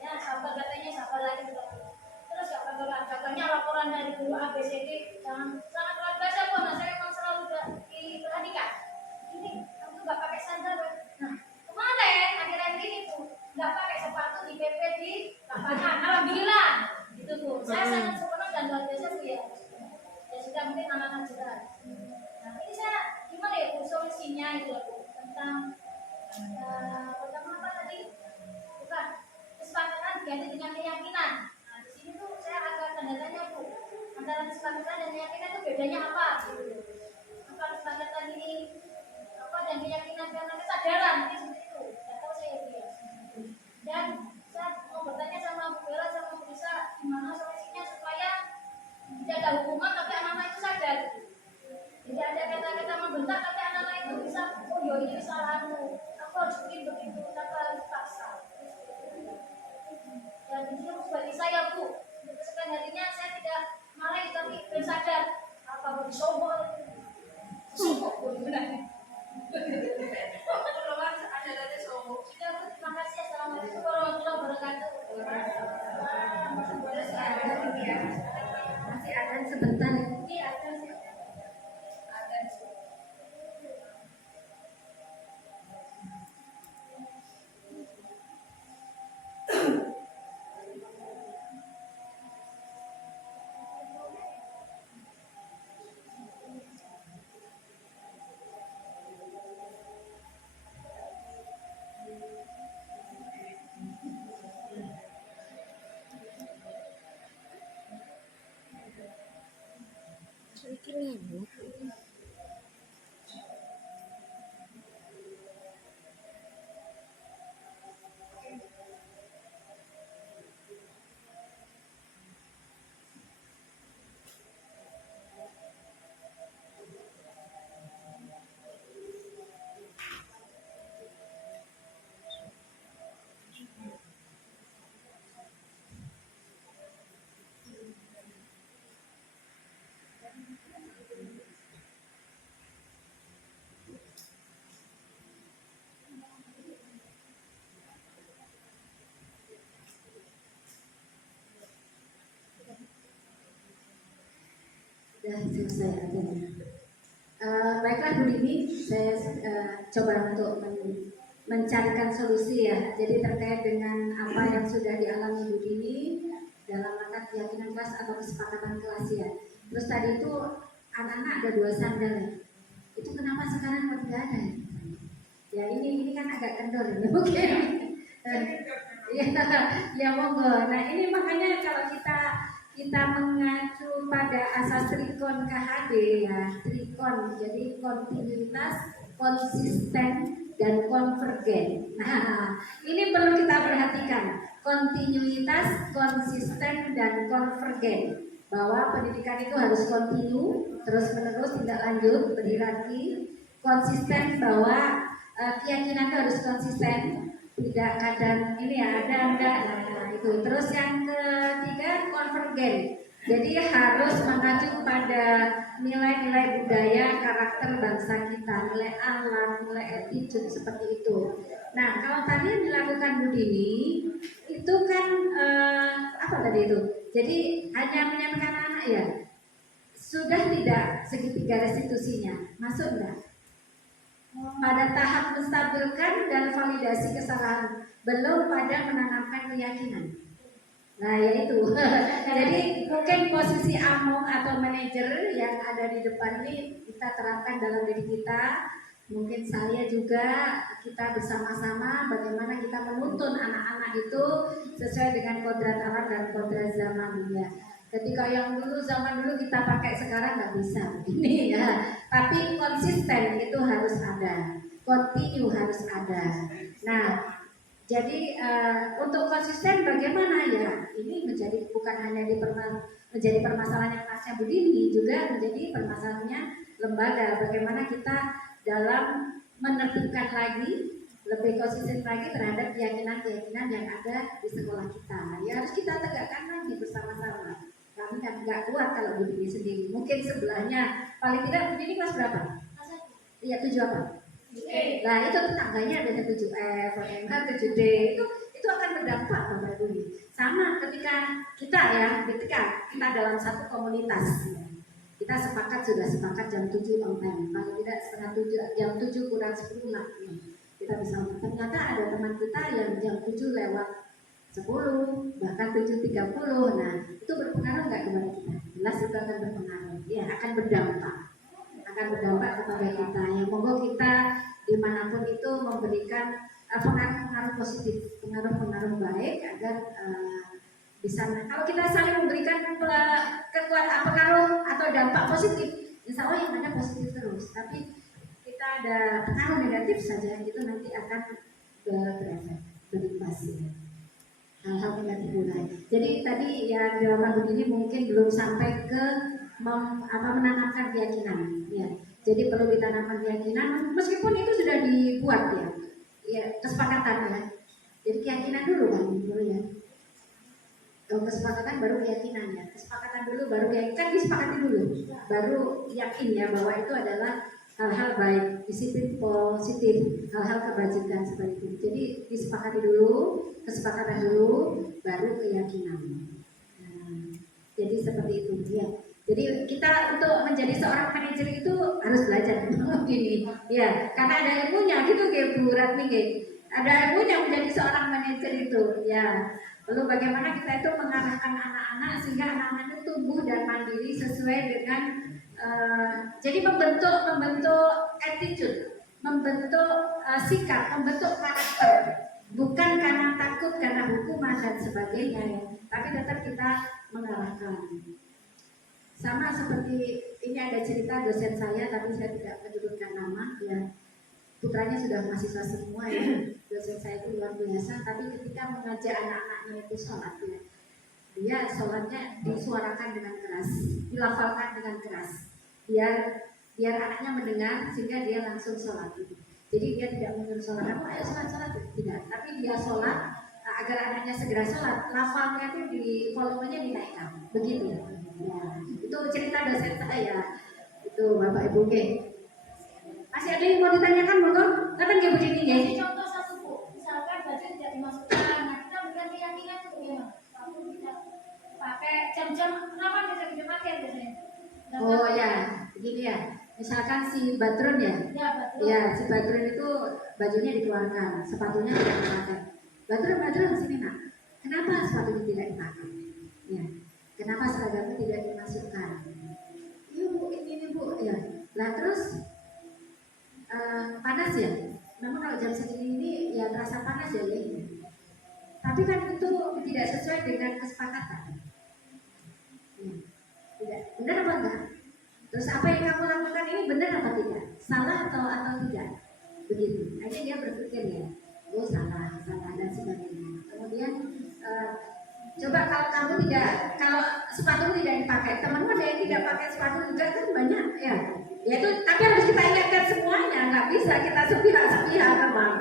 ya sabar katanya sabar lagi. Terus katanya laporan dari guru ABCD sangat luar biasa Bu. Nah saya memang selalu diperhatikan. Ini aku nggak pakai sandal. Nah kemarin akhir-akhir ini Bu nggak pakai sepatu di PP di lapangan. Alhamdulillah itu Bu. Saya sangat senang dan luar biasa Bu ya. Ya sudah mungkin anak-anak jelas. Nah ini saya gimana ya Bu solusinya itu Bu tentang pertama apa tadi? Bukan kesepakatan diganti dengan keyakinan. Nah di sini tuh saya agak tanda tanya Bu, antara kesepakatan dan keyakinan itu bedanya apa? Apa kesepakatan ini apa dan keyakinan karena kesadaran ini seperti itu. Tidak tahu saya Bu ya. Dan saya mau bertanya sama Bu Bella sama Bu Lisa gimana solusinya supaya tidak ada hukuman tapi anak-anak itu sadar. Jadi ada kata-kata membentak tapi anak-anak itu bisa, oh yo ini kesalahanmu. Aku harus begitu, tanpa harus paksa. Dan ini bagi saya Bu, kesukaan harinya saya tidak marah tapi bersadar apa mau disombong. Sombong Bu sebenarnya. Ada sombong. Sudah Bu, terima kasih. Assalamualaikum warahmatullahi wabarakatuh. Masih ada sebentar. Iya, ada sih. Sudah selesai akhirnya. Baiklah Bu Dini, saya coba untuk mencarikan solusi ya. Jadi terkait dengan apa yang sudah dialami Bu Dini dalam rangka keyakinan kelas atau kesepakatan kelas ya. Terus tadi itu anak-anak ada 2 sandal ya. Itu kenapa sekarang kok tidak ada? Ya ini kan agak kendor ya mungkin. Ya monggo. Nah ini makanya kalau kita mengacu pada asas trikon KHD ya, trikon jadi kontinuitas, konsisten dan konvergen. Nah ini perlu kita perhatikan, kontinuitas, konsisten dan konvergen, bahwa pendidikan itu harus kontinu, terus menerus, tidak lanjut, berhierarki, konsisten bahwa keyakinan itu harus konsisten, tidak kadang ini ya ada enggak. Nah itu terus yang ketiga konvergen, jadi harus mengacu pada nilai-nilai budaya karakter bangsa kita, nilai alam, nilai attitude seperti itu. Nah kalau tadi yang dilakukan Bu Dini itu kan apa tadi itu, jadi hanya menyampaikan anak ya, sudah tidak segitiga restitusinya masuk enggak? Pada tahap menstabilkan dan validasi kesalahan, belum pada menanamkan keyakinan. Nah yaitu jadi mungkin posisi among atau manajer yang ada di depan ini kita terapkan dalam diri kita. Mungkin saya juga, kita bersama-sama bagaimana kita menuntun anak-anak itu sesuai dengan kodrat alam dan kodrat zaman ya. Ketika yang dulu zaman dulu kita pakai, sekarang nggak bisa ini ya. Tapi konsisten itu harus ada, continue harus ada. Nah, jadi untuk konsisten bagaimana ya? Ini menjadi bukan hanya menjadi permasalahan yang kelasnya Bu Dini, juga menjadi permasalahannya lembaga. Bagaimana kita dalam menertibkan lagi, lebih konsisten lagi terhadap keyakinan-keyakinan yang ada di sekolah kita. Ya harus kita tegakkan lagi bersama-sama. Kami kan nggak kuat kalau Bu Dini sendiri. Mungkin sebelahnya, paling tidak Bu Dini kelas berapa? Iya 7 apa? Nah itu tetangganya ada 7F, 7D, itu akan berdampak Bapak Ibu. Sama ketika kita dalam satu komunitas, kita sudah sepakat jam 7 on time, paling tidak setengah 7, jam 7 kurang 10 lah. Kita bisa, ternyata ada teman kita yang jam 7 lewat 10, bahkan 7.30. Nah itu berpengaruh nggak kepada kita? Jelas itu akan berpengaruh, ya akan berdampak kepada kita. Yang monggo kita dimanapun itu memberikan pengaruh-pengaruh positif, pengaruh-pengaruh baik agar bisa. Kalau kita saling memberikan kekuatan pengaruh atau dampak positif, insya Allah yang ada positif terus. Tapi kita ada pengaruh negatif saja, itu nanti akan berefek, berimbas ya. Hal-hal negatif mulai. Jadi tadi ya dalam lagu ini mungkin belum sampai ke menanamkan keyakinan. Ya. Jadi perlu ditanamkan keyakinan, meskipun itu sudah dibuat ya kesepakatan ya. Jadi keyakinan dulu kan dulu ya. Kalau kesepakatan baru keyakinan ya. Kesepakatan dulu baru keyakinan, kan disepakati dulu, baru yakin ya bahwa itu adalah hal-hal baik, disiplin positif, hal-hal kebajikan seperti itu. Jadi disepakati dulu, kesepakatan dulu, baru keyakinan. Nah, jadi seperti itu ya. Jadi kita untuk menjadi seorang manajer itu harus belajar gini, ya, karena ada ilmunya gitu kayak Bu Ratmi ada ilmunya menjadi seorang manajer itu, ya. Lalu bagaimana kita itu mengarahkan anak-anak sehingga anak-anak itu tumbuh dan mandiri sesuai dengan jadi membentuk attitude, membentuk sikap, membentuk karakter, bukan karena takut karena hukuman dan sebagainya ya, tapi tetap kita mengarahkan. Sama seperti ini ada cerita dosen saya, tapi saya tidak menyebutkan nama ya. Putranya sudah mahasiswa semua ya. Dosen saya itu luar biasa, tapi ketika mengajak anak-anaknya itu sholat ya, dia sholatnya disuarakan dengan keras, dilafalkan dengan keras, biar anaknya mendengar sehingga dia langsung sholat. Jadi dia tidak menyuruh sholat, kamu ayo sholat tidak, tapi dia sholat agar anaknya segera sholat, lafalnya itu di volumenya dinaikkan, begitu. Ya, itu cerita dosen saya, itu Bapak Ibu Masih ada yang mau ditanyakan, monggo? Kapan dia begini ya? Ini contoh satu Bu, misalkan baju tidak dimasukkan, nah kita berikan keyakinan itu bagaimana? Kamu tidak pakai jam-jam, kenapa bisa dipakai biasanya? Oh ya, begini ya. Misalkan si Badrun ya, Ya, betul. ya si Badrun itu bajunya dikeluarkan, sepatunya tidak dipakai. Badrun sini nak. Kenapa sepatunya tidak dipakai? Ya, kenapa seragamnya tidak dimasukkan? Iya bu, ini bu, ya. Lah terus panas ya. Memang kalau jam segini ini ya terasa panas ya, ya. Tapi kan itu tidak sesuai dengan kesepakatan. Ya. Tidak, benar apa enggak? Terus apa yang kamu lakukan ini benar apa tidak? Salah atau tidak? Begitu. Akhirnya dia berpikir ya, oh salah dan sebagainya. Kemudian coba kalau kamu kalau sepatu tidak dipakai, teman-teman ada yang tidak pakai sepatu juga kan banyak ya. Ya itu, tapi harus kita ingatkan semuanya, nggak bisa kita sepihak teman.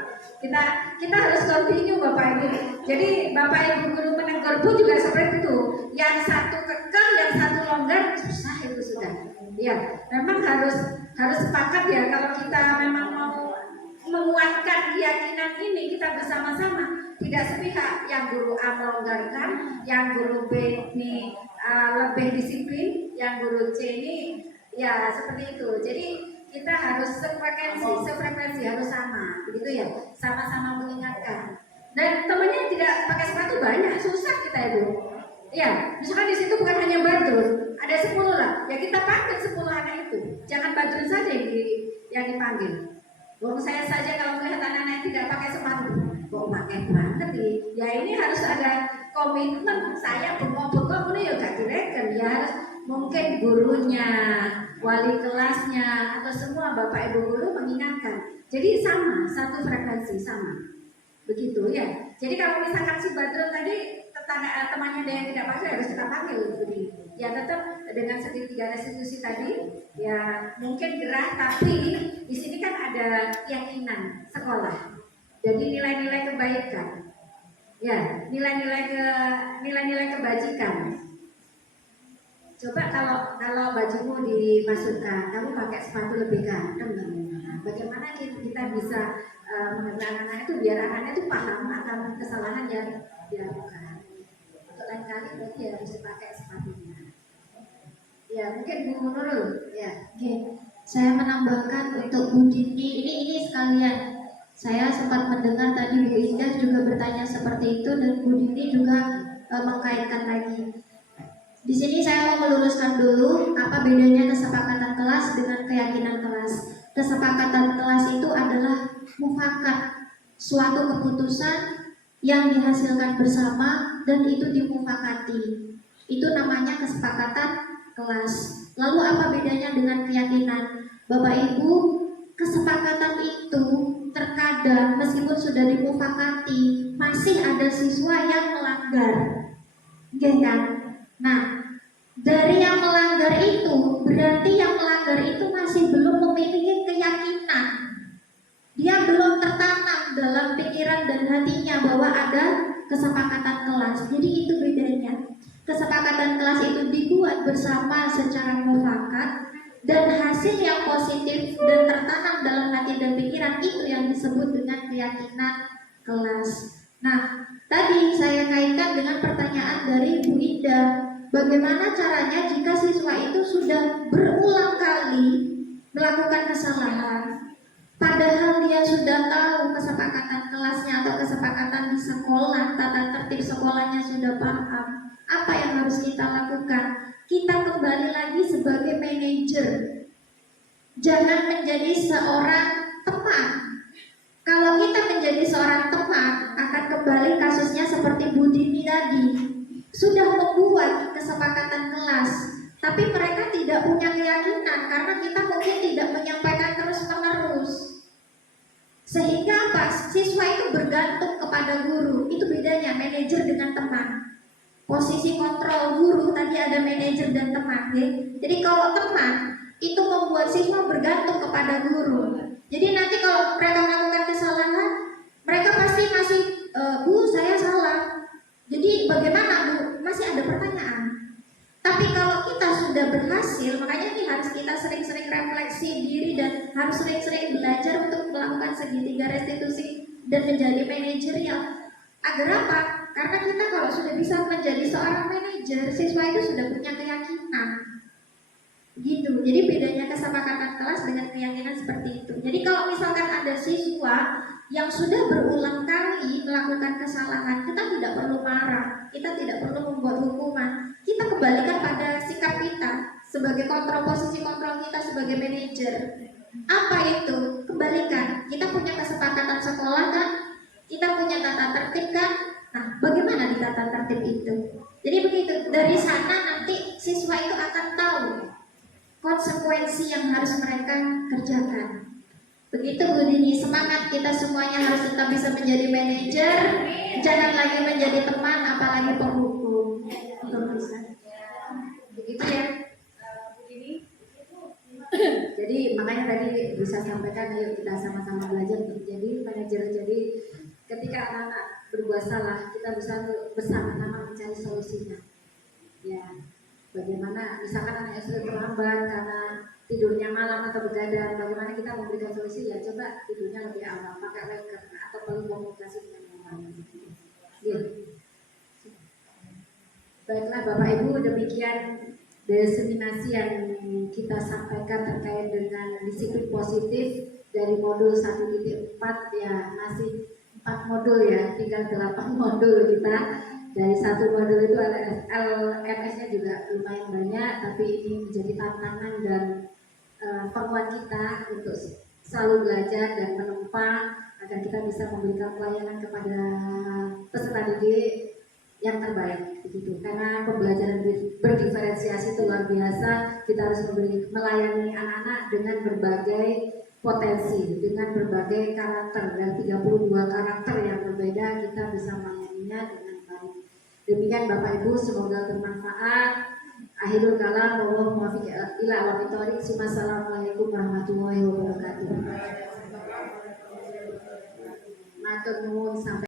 Kita harus continue Bapak Ibu. Jadi Bapak Ibu guru menegur pun juga seperti itu. Yang satu kekang, yang satu longgar, susah itu sudah. Ya, memang harus sepakat ya kalau kita memang mau menguatkan keyakinan ini kita bersama-sama, tidak sepihak. Yang guru A melonggarkan, yang guru B ini lebih disiplin, yang guru C ini ya seperti itu. Jadi kita harus sefrekuensi harus sama, begitu ya, sama-sama mengingatkan. Dan temannya tidak pakai sepatu banyak, susah kita itu. Ya, misalkan di situ bukan hanya Badrun, ada 10 lah. Ya kita panggil 10 anak itu. Jangan Badrun saja yang dipanggil. Wong saya saja kalau melihat anak-anak tidak pakai sepatu, kok pakai banget nih. Ya ini harus ada komitmen. Saya bengok-bengok ini ya gak direken. Ya harus mungkin gurunya, wali kelasnya, atau semua bapak ibu guru mengingatkan. Jadi sama, satu frekuensi sama. Begitu ya. Jadi kalau misalkan si Badrun tadi temannya ada yang tidak pakai harus kita panggil begini. Ya tetap dengan segitiga restitusi tadi ya mungkin gerah, tapi di sini kan ada keyakinan sekolah. Jadi nilai-nilai kebaikan. Ya, nilai-nilai kebajikan. Coba kalau bajumu dimasukkan, kamu pakai sepatu lebih ganteng. Bagaimana kita bisa mengenal anak-anak itu biar anaknya itu paham akan kesalahan yang dilakukan. Lain kali berarti harus dipakai sepatunya. Ya mungkin Bu Nurul ya. Oke, saya menambahkan untuk Bu Dini ini sekalian. Saya sempat mendengar tadi Bu Indah juga bertanya seperti itu dan Bu Dini juga mengkaitkan lagi. Di sini saya mau meluruskan dulu apa bedanya kesepakatan kelas dengan keyakinan kelas. Kesepakatan kelas itu adalah mufakat, suatu keputusan yang dihasilkan bersama dan itu dimufakati. Itu namanya kesepakatan kelas. Lalu apa bedanya dengan keyakinan? Bapak Ibu, kesepakatan itu terkadang meskipun sudah dimufakati masih ada siswa yang melanggar. Oke kan? Nah, dari yang melanggar itu berarti yang melanggar itu masih belum memiliki keyakinan. Dia belum tertanam dalam pikiran dan hatinya bahwa ada kesepakatan kelas. Jadi itu bedanya. Kesepakatan kelas itu dibuat bersama secara mufakat dan hasil yang positif dan tertanam dalam hati dan pikiran itu yang disebut dengan keyakinan kelas. Nah, tadi saya kaitkan dengan pertanyaan dari Bu Ida. Bagaimana caranya jika siswa itu sudah berulang kali melakukan kesalahan? Padahal dia sudah tahu kesepakatan kelasnya atau kesepakatan di sekolah, tata tertib sekolahnya sudah paham. Apa yang harus kita lakukan? Kita kembali lagi sebagai manajer. Jangan menjadi seorang teman. Kalau kita menjadi seorang teman, akan kembali kasusnya seperti Bu Dini tadi. Sudah membuat kesepakatan kelas, tapi mereka tidak punya keyakinan karena kita mungkin tidak menyampaikan terus-menerus. Sehingga apa? Siswa itu bergantung kepada guru. Itu bedanya manajer dengan teman. Posisi kontrol guru tadi ada manajer dan teman. Ya? Jadi kalau teman itu membuat siswa bergantung kepada guru. Jadi nanti kalau mereka melakukan kesalahan, mereka pasti masih Bu saya salah. Jadi bagaimana Bu? Masih ada pertanyaan. Tapi kalau kita sudah berhasil, makanya ini harus kita sering-sering refleksi diri dan harus sering-sering belajar untuk melakukan segitiga restitusi dan menjadi manajerial. Agar apa? Karena kita kalau sudah bisa menjadi seorang manajer, siswa itu sudah punya keyakinan. Jadi bedanya kesepakatan kelas dengan keyakinan seperti itu. Jadi kalau misalkan ada siswa yang sudah berulang kali melakukan kesalahan, kita tidak perlu marah, kita tidak perlu membuat hukuman. Kita kembalikan pada sikap kita sebagai kontrol, posisi kontrol kita sebagai manajer. Apa itu? Kembalikan. Kita punya kesepakatan sekolah kan? Kita punya tata tertib kan? Nah, bagaimana di tata tertib itu? Jadi begitu, dari sana nanti siswa itu akan tahu konsekuensi yang harus mereka kerjakan. Begitu Bu Dini, semangat kita semuanya harus tetap bisa menjadi manajer, jangan lagi menjadi teman, apalagi penghukum. Begitu ya, Bu Dini. Jadi makanya tadi bisa sampaikan, ayo kita sama-sama belajar untuk jadi manajer. Jadi ketika anak-anak berbuat salah, kita bisa bersama-sama mencari solusinya. Ya, bagaimana misalkan anak SD terlambat karena tidurnya malam atau begadang, bagaimana kita memberikan solusi? Ya coba tidurnya lebih awal, pakai wecker atau perlu komunikasi dengan yang lain. Ya. Baiklah Bapak Ibu, demikian diseminasi yang kita sampaikan terkait dengan disiplin positif dari modul 1.4 ya, masih 4 modul ya, tinggal 8 modul kita. Dari satu modul itu LMS-nya juga lumayan banyak, tapi ini menjadi tantangan dan penguat kita untuk selalu belajar dan menempa agar kita bisa memberikan pelayanan kepada peserta didik yang terbaik begitu. Karena pembelajaran berdiferensiasi itu luar biasa, kita harus melayani anak-anak dengan berbagai potensi, dengan berbagai karakter, dan 32 karakter yang berbeda kita bisa melayaninya dengan baik. Demikian Bapak Ibu, semoga bermanfaat. Akhirul kalam, wallahu muwaffiq ila aqwamit thoriq. Wassalamualaikum warahmatullahi wabarakatuh. Matur nuwun sampai